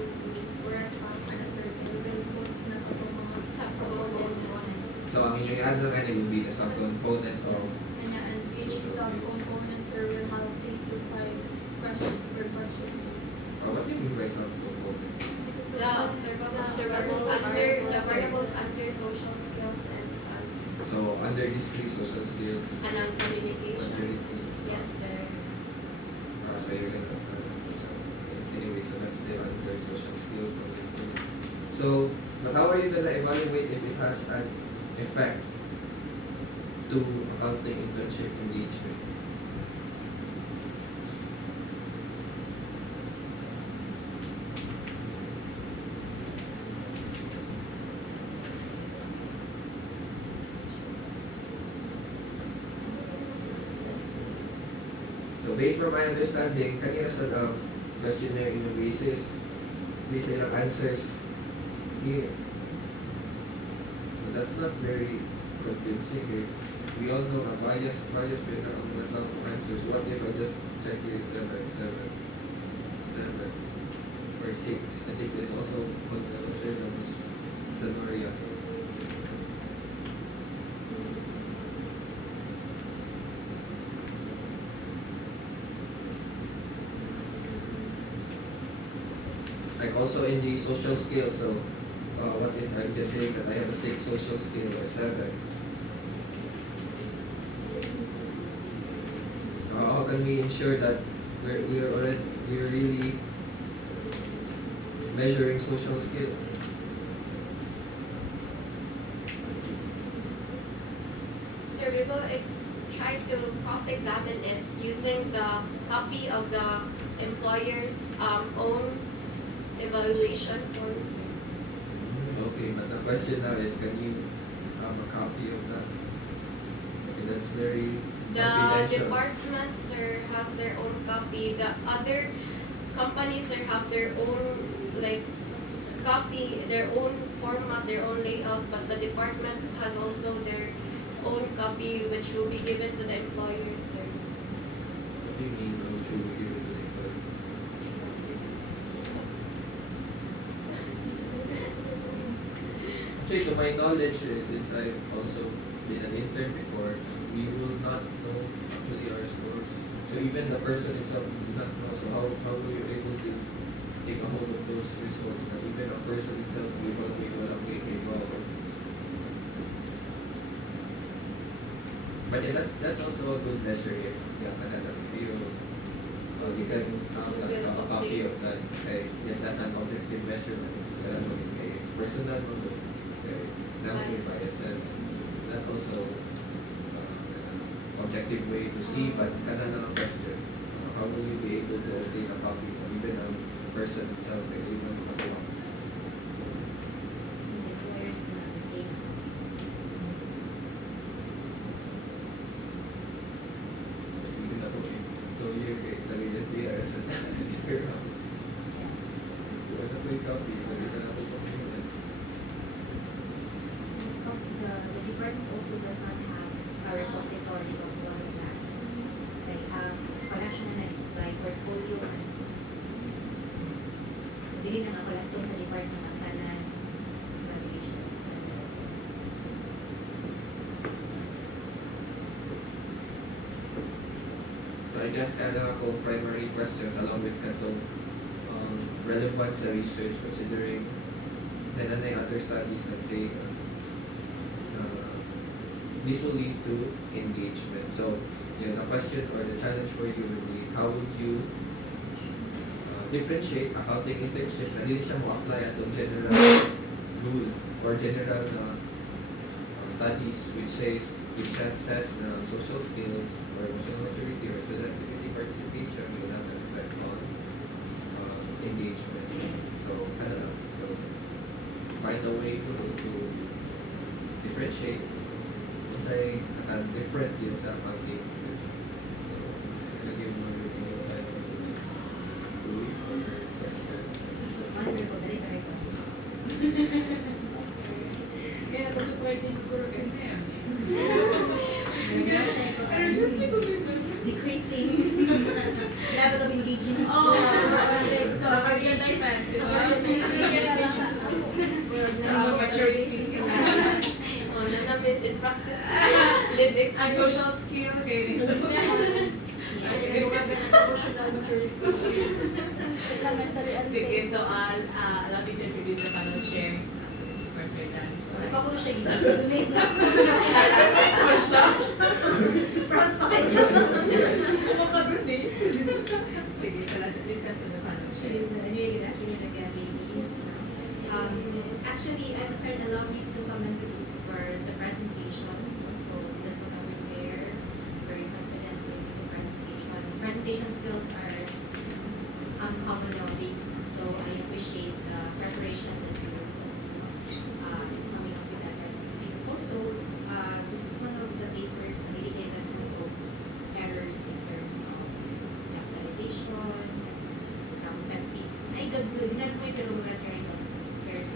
work on a certain level na mga subcomponents. So, ang inyong i-add naman ay would be the subcomponents of And each subcomponents are will have 3 to 5 questions per question. what do you mean by subcomponent? The observable under the variables under social skills and So, under these 3 social skills, communication. maturity, Yes, sir. so you're gonna, anyway, so that's still under social skills. So, but how are you gonna evaluate if it has an effect to accounting internship engagement? So based from my understanding, kanina sa questionnaire in basis, these are yung answers here. But that's not very convincing here. We all know bias bin na ang mga top answers. What if I just check here 7, 7, 7, or 6? I think there's also observed on this Zanoria. Like also in the social skill, so what if I'm just saying that I have a 6 social skill or 7? How can we ensure that we're really measuring social skill? Sir, we will try to cross-examine it using the copy of the employer's own evaluation forms. Okay, but the question now is, can you have a copy of that? Okay, that's very The confidential. department, sir, has their own copy. The other companies, sir, have their own copy, their own format, their own layout. But the department has also their own copy, which will be given to the employers, sir. What do you mean, no true give it to the employee? Actually, to my knowledge, since I've also been an intern before, we will not know actually our scores. So even the person itself do not know. So how were you able to take a hold of those results? That even a person itself will be walang capable. But yeah, that's also a good measure if you can have a copy of that. Okay, yes, that's an objective measurement. Pero if personal mo, okay, now if I assess, that's also objective way to see, but kana lang ang question. How will you be able to obtain a copy of even a person itself that you know makakuha? Even ako ito year kay Talinas JR sa sister house. Wala na po yung copy, nag-isa na po computer. The department also does not have a repository of all of that. Like, connection na is like portfolio and hindi na nakulat to sa department ng kanan evaluation. So So I just add ako primary questions along with katong relevant sa research considering na other studies that say this will lead to engagement. So yun, a question or the challenge for you would be how would you differentiate accounting internship na hindi siya mo apply at general rule or general studies which says na social skills or emotional maturity or student activity participation will have an effect on engagement. So ano lang, so find a way to differentiate kung sa'y different yun sa accounting internship. So give mo yung time to Wonderful, dali ko. Kaya napasupport din ko rin na yan. Decreasing level of engagement. Oh, So, engagement, di ba? Maturity. Oh, na-miss in practice. Live Ang experience. social skill, okay. Emotional maturity. Elementary and Sige, so I'll allow you to introduce the panel chair. So this is for Sir Dan. So, Nagpapulo siya dito. Donate na. push up. Front pa kayo. Makabunit. Sige, so let's listen to the panel chair. Anyway, good afternoon again, ladies. Actually, I'm sorry, allow me to comment for the presentation. So, that's what I prepare. Very confident with the presentation. Presentation skills are uncommon nowadays. So, I appreciate the preparation that you took coming up with that presentation. Also, this is one of the papers dedicated to errors in terms of capitalization, some pet peeves. I don't know if you're aware of others.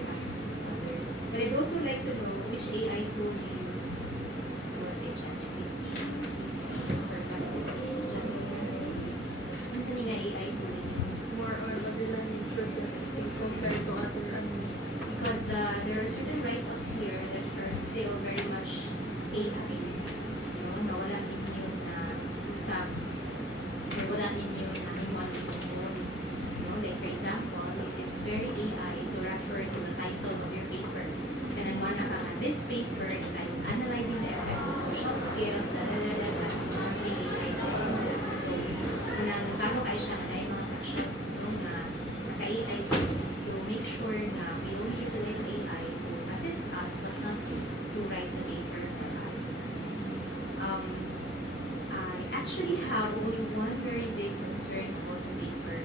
But I'd also like to know which AI tool you used. Was it ChatGPT, CC, Perplexity, Gemini? Ano sa mga AI tool niyo? More on Babylon perplexing compared to other Because there are certain write-ups here that are still very much AI. Na wala ninyo na usap. Or wala ninyo na hinuan ninyo. Like for example, it is very AI to refer to the title of your paper. And I wanna this paper, and I'm analyzing the effects of social skills, it's only AI tools. So, unang tanong ay siya na yung mga sections, na naka-AI tool. So, make sure na we only utilize AI to assist us, but not to write the paper for us. I actually have only one very big concern about the paper.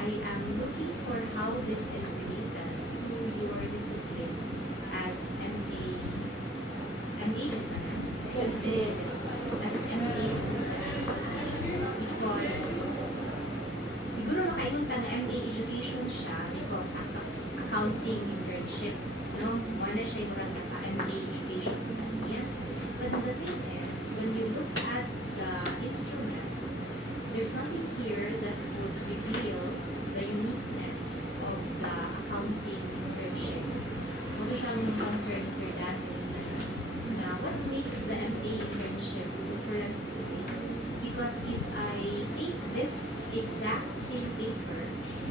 I am looking for how this is related to your discipline as MA. MA Yes, yes. As MA students. Because siguro makainta na MA education siya because accounting internship, Wala siya yung MA education niya. But the thing is, when you look at the instrument, there's nothing here that would reveal the uniqueness of the accounting internship. Ano siya yung concern, Sir Dan, na what makes the MA internship different? Because if I take this exact same paper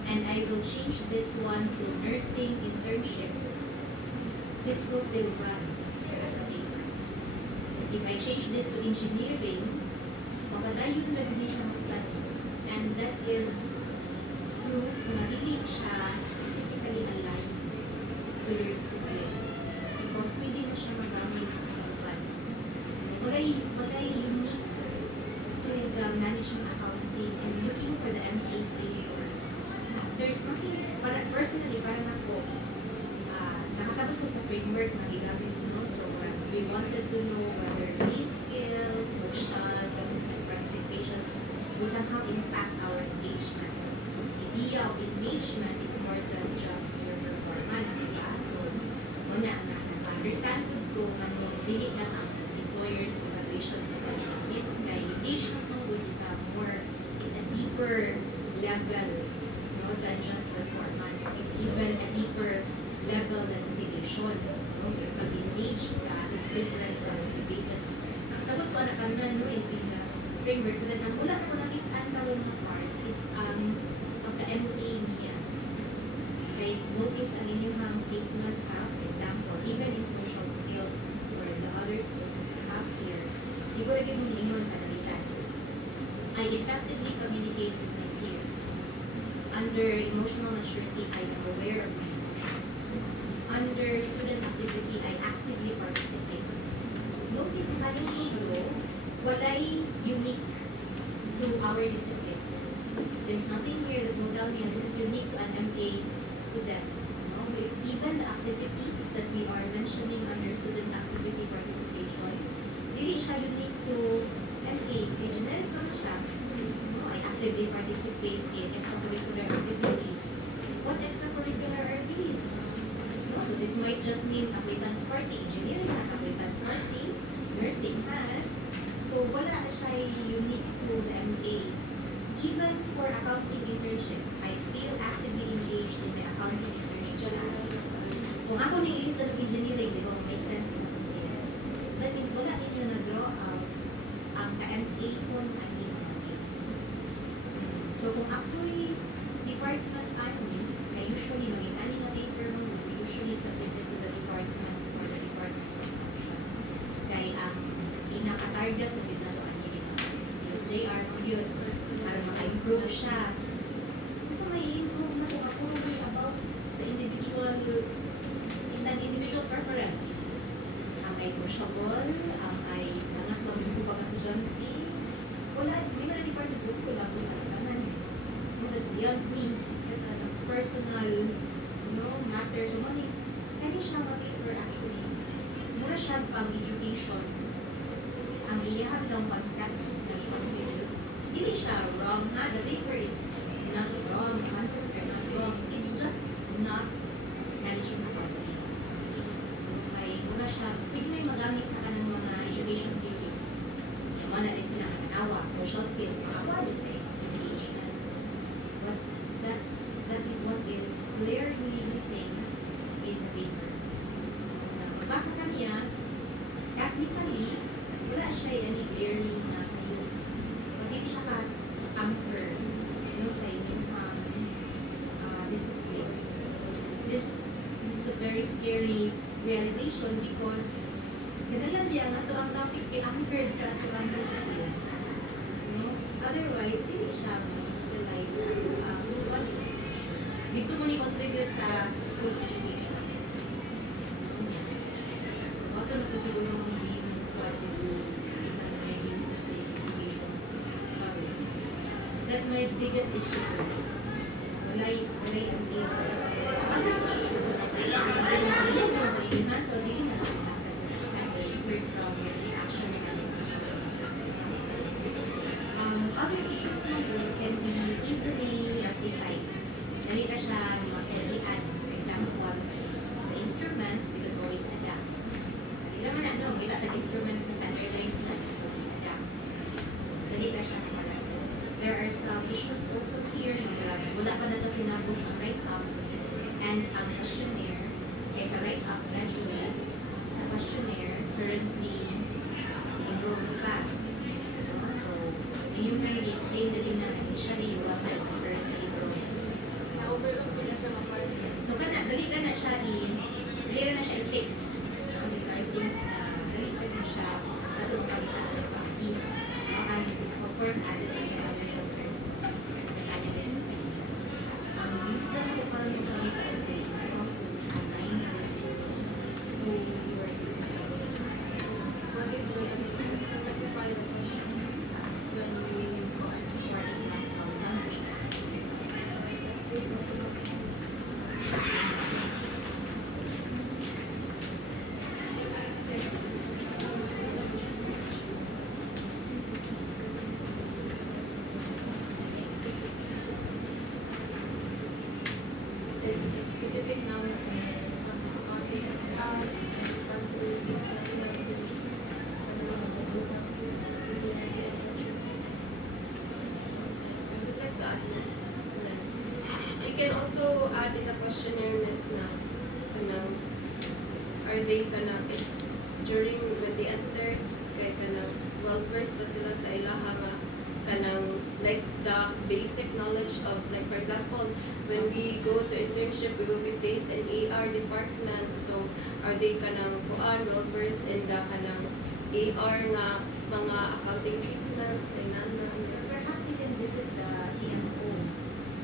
and I will change this one to nursing internship, this will still run as a paper. If I change this to engineering, makadayon na din siya mag-study. And that is proof na hindi siya specifically aligned to your discipline. Because pwede na siya magamit sa uban. Bagay unique to the management accounting and looking for the MA failure. There's nothing, personally, parang ako, nakasabot ko sa framework na ginamit mo. So, we wanted to know whether these skills, social, participation will somehow impact our engagement. So, the idea of engagement is more than just your performance. Diba? So, muna, understand ko to, manunod lang ang employer's evaluation na gamit. Kaya engagement mo is a deeper level, than just performance. It's even a deeper level than motivation. If pag-engage ka, it's different from motivated. Ang sabot ko na kanan, yung framework ko na wala na ko nakita pwede mong ingon panalitan. I effectively communicate with my peers. Under emotional maturity, I am aware of my emotions. Under student activity, I actively participate. Notice kayong flow, walay unique to our discipline. There's nothing here that will tell me this is unique to an MA student. No? Even the activities that we are mentioning under student activity participation, dili siya unique to MA. Kaya generic naman siya. No? I actively participate in extracurricular activities. What extracurricular are these? No? So this might just mean acquaintance party. Engineering has acquaintance party. Nursing has. So wala siya unique to the MA. Even for accounting internship, I feel actively engaged in the accounting internship classes. Kung ako nililista ng engineering, di ba, make sense in the consider. That means wala ninyo na-draw out ang ka-MA kung ano yung MA. So kung actually department admin, I usually makita na paper mo, we usually submit it to the department for the department's consumption. Kaya ang pinaka-target na binaluan niya CSJR mo yun, para maka-improve siya. So may improve na kung ako about the individual, is an individual preference. Ang ay sociable, ang ay nangas na yung mga estudyante, wala, may mga department ko, wala ko naman. That's beyond me. That's a personal, matter. So, hindi siya ma-paper actually. Mura siya pang-education. Ang iyahan daw concepts na ipag-review. Hindi siya wrong na. The paper is not wrong. The concepts are not wrong. It's just not management quality. Kaya mura siya. Pwede may magamit sa kanang mga education theories. Yung mga rin sila nakanawa. Social skills. Makakuha din sa engagement. But that is what is clearly missing in the paper. Magbasa ka niya, technically, wala siya any clearly na sa iyo. Hindi siya ka-anchor sa inyong discipline. This is a very scary realization because ganalan niya na ito ang topics ay anchored sa atong disciplines. Otherwise, hindi siya ma-utilize sa dito mo ni-contribute sa school education. Ito na po siguro mga that's my biggest issue. Walay ang dito. Other issues, yung nasa din na heard from the action other issues naman can be easily rectified. Dali na siya mag-add. For example, the instrument, we could always adapt. Dali naman na, kita the instrument na standardized na, adapt. So, dali na siya mag-add. There are some issues also here na wala pa na ito sinabog ang write-up and ang questionnaire ay sa write-up graduates sa questionnaire currently enrolled pa. So, yung na i-explain na din na initially wala pa currently enrolled. So, dali na siya i-fix. These are things na dali na siya natutupad and of course added to the other concerns of the analysts. Lista na ko parang yung kami ka-update is how to align this to your discipline. What if we specify the question when we For example, some specific now some accounting tasks and responsibilities that we have to do. I would like to add this. You can also add in the questionnaire na are they if during when they enter kay well versed ba sila sa ilaha nga like the basic knowledge of like for example when we go to internship we will be placed in AR department, so are they well versed in the AR nga mga accounting treatments, Perhaps you can visit the CMO.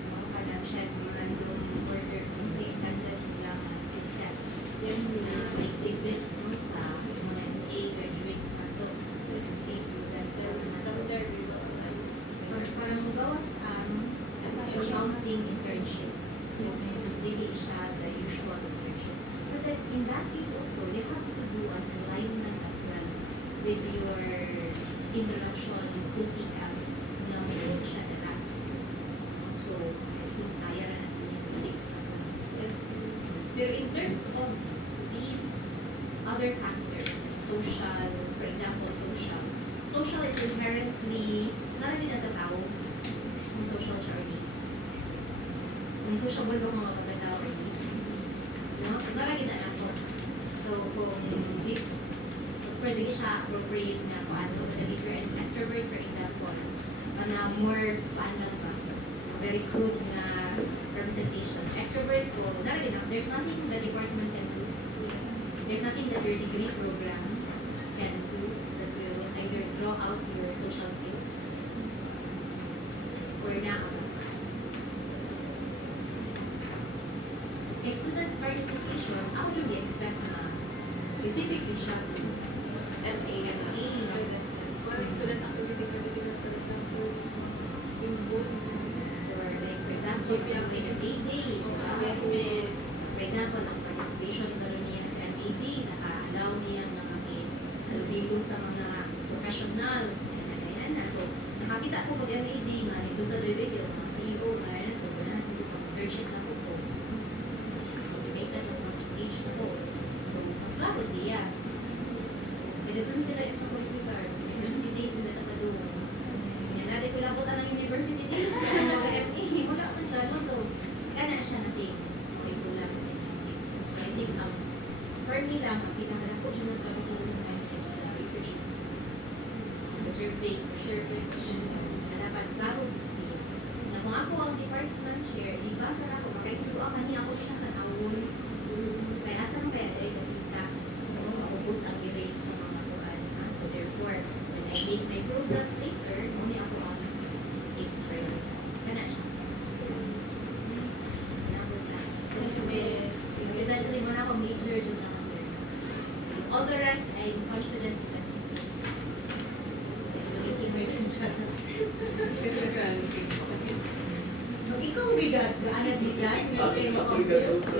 No? Parang siya yung random order kung sa intended lang skill sets. Yes, Na yes. may exhibit no, sa mga MA graduates na to. Yes, Is better na from there we will parang magawas ang accounting internship. Yes. Hindi siya the usual internship. But then in that case also, you have to do an alignment as well with your introduction to CF na may siya na lahat. So, I think kaya na natin yung fix na to. Yes, Pero in terms of these other factors, social, for example, social is inherently, nalalagay na sa tao, may social siya or hindi. May social ba kung mga tao or hindi. No? So, nalalagay na ako. So, kung di, of course, hindi siya appropriate na paano, but if you're an extrovert, for example, na more, paano ba, very crude na representation. Extrovert ko, nalalagay na, there's nothing the department can do. There's nothing that your degree program can do that will either draw out your social skills or na student participation, how do we expect na specific yung siya to MA na. MA? Student activity involved. Or like, for example, like a MA day. Yes, miss. For example, ang participation ito niya sa MA day, naka-allow niya na kami halubilo sa mga professionals. Kaya na. So, nakakita ko pag MA day nga, nagduta doy yung mga CEO, kaya na, so, wala na sa internship na ko. So, mas motivated ako, mas engaged ako. So, mas klaro siya. Kaya doon nila sa political, university days nila na sa doon. Yan natin ko lang po ng university days. Ano ba MA? Wala pa siya, no? So, kaya na siya natin. Okay, so lang siya. So, I think, for me lang, ang pinakalang ko siya nagkakatulong na is research institute. The survey. Na dapat klaro siya. Na kung ako ang department chair, di ba sa ako, makikita ako niya ako siya kanawon. Kaya asa ng pwede, kapita, maubos ang grade sa mga kuan. So therefore, when I make my programs later, muna ako ang take priorities. Kana siya. Sinabot na. Because actually, muna ako major dyan na sir. All the rest, I'm confident that it's Pag ikaw bigat, gaanat bigat, may Ako bigat also.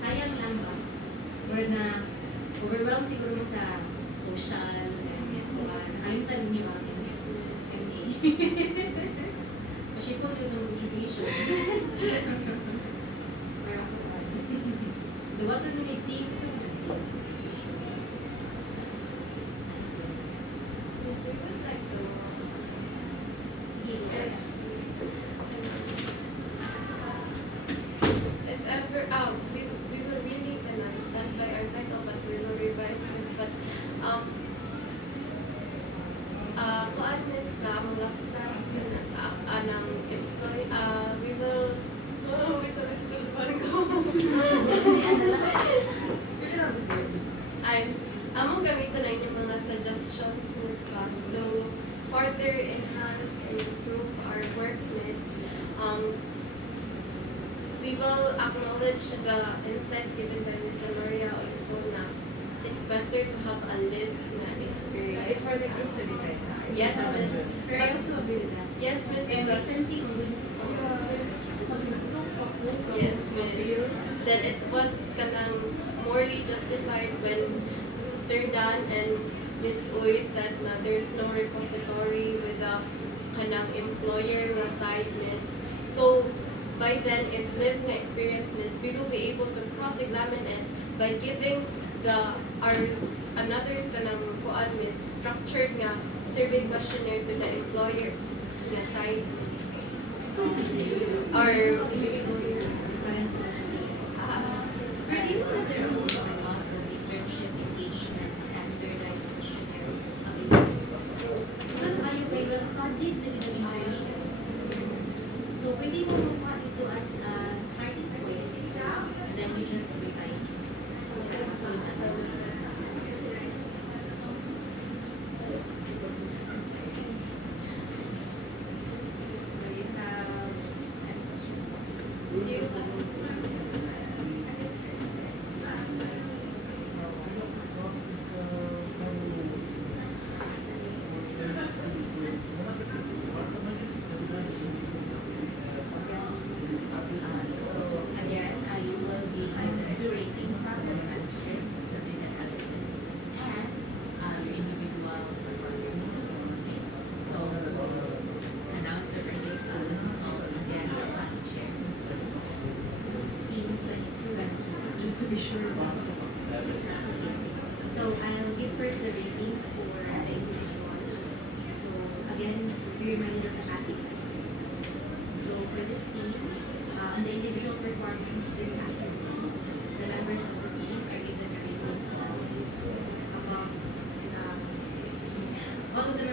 sayang lang ba? Or na overwhelmed siguro mo sa social, so nakalimutan niyo ba yung MA? Kasi po yun ng education. Parang diba ito nung 18 sa Yes, we would like to. If ever, we will really stand by our title, but we will revise this. But kuan miss sa among laksas anang employee, we will. Oh, it's a school pa ko. Among gamitin na inyong mga suggestions, Miss Pam, to further enhance and improve our work, Miss. We will acknowledge the insights given by Miss Maria also na it's better to have a lived experience. It's for the group to decide. Yes, Miss. Pero I also agree with that. Yes, Miss. And Because recency mo dun. yes, Miss. Then it was kanang morally justified when Sir Dan and Miss Uy said na there's no repository with the kanang employer na side, Miss. So, by then, if live nga experience, Miss, we will be able to cross-examine it by giving our another kanang kuan, Miss, structured nga survey questionnaire to the employer na side, Miss. Or But do you know that there are also a lot of internship engagement standardized questionnaires available? But kayo kay well studied na din ang internship. So pwede mo makuha ito as a starting point. And then you just revise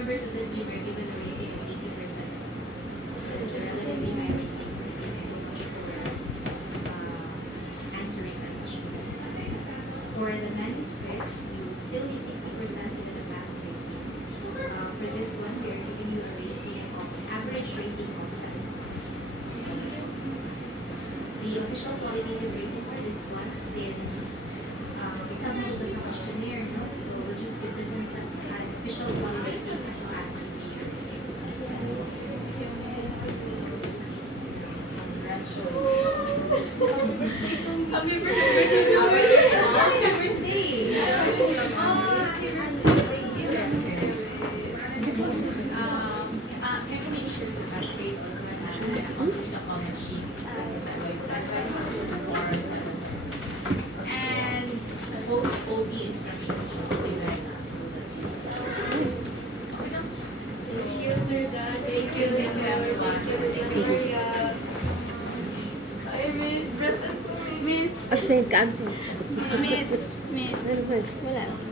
members of the team were given a rating of 80%. That is a relatively high rating. Thank you so much for answering that question. For the manuscript, you still need 60% in the past rating. For this one, we are giving you a rating of an average rating of 70%. The official qualitative rating for this one, since we submitted this questionnaire, no? So we'll just give this as an official qualitative rating as past and future ratings. Congratulations. Happy birthday! Happy birthday! Can you make sure to translate this and accomplish the comment sheet? And post OB instructions should be read. Thank you, Sir Dan. Thank you, Thank you, everyone. Thank you, Victoria. Iris, present ko. Absent ka, absent. Miss. Wala.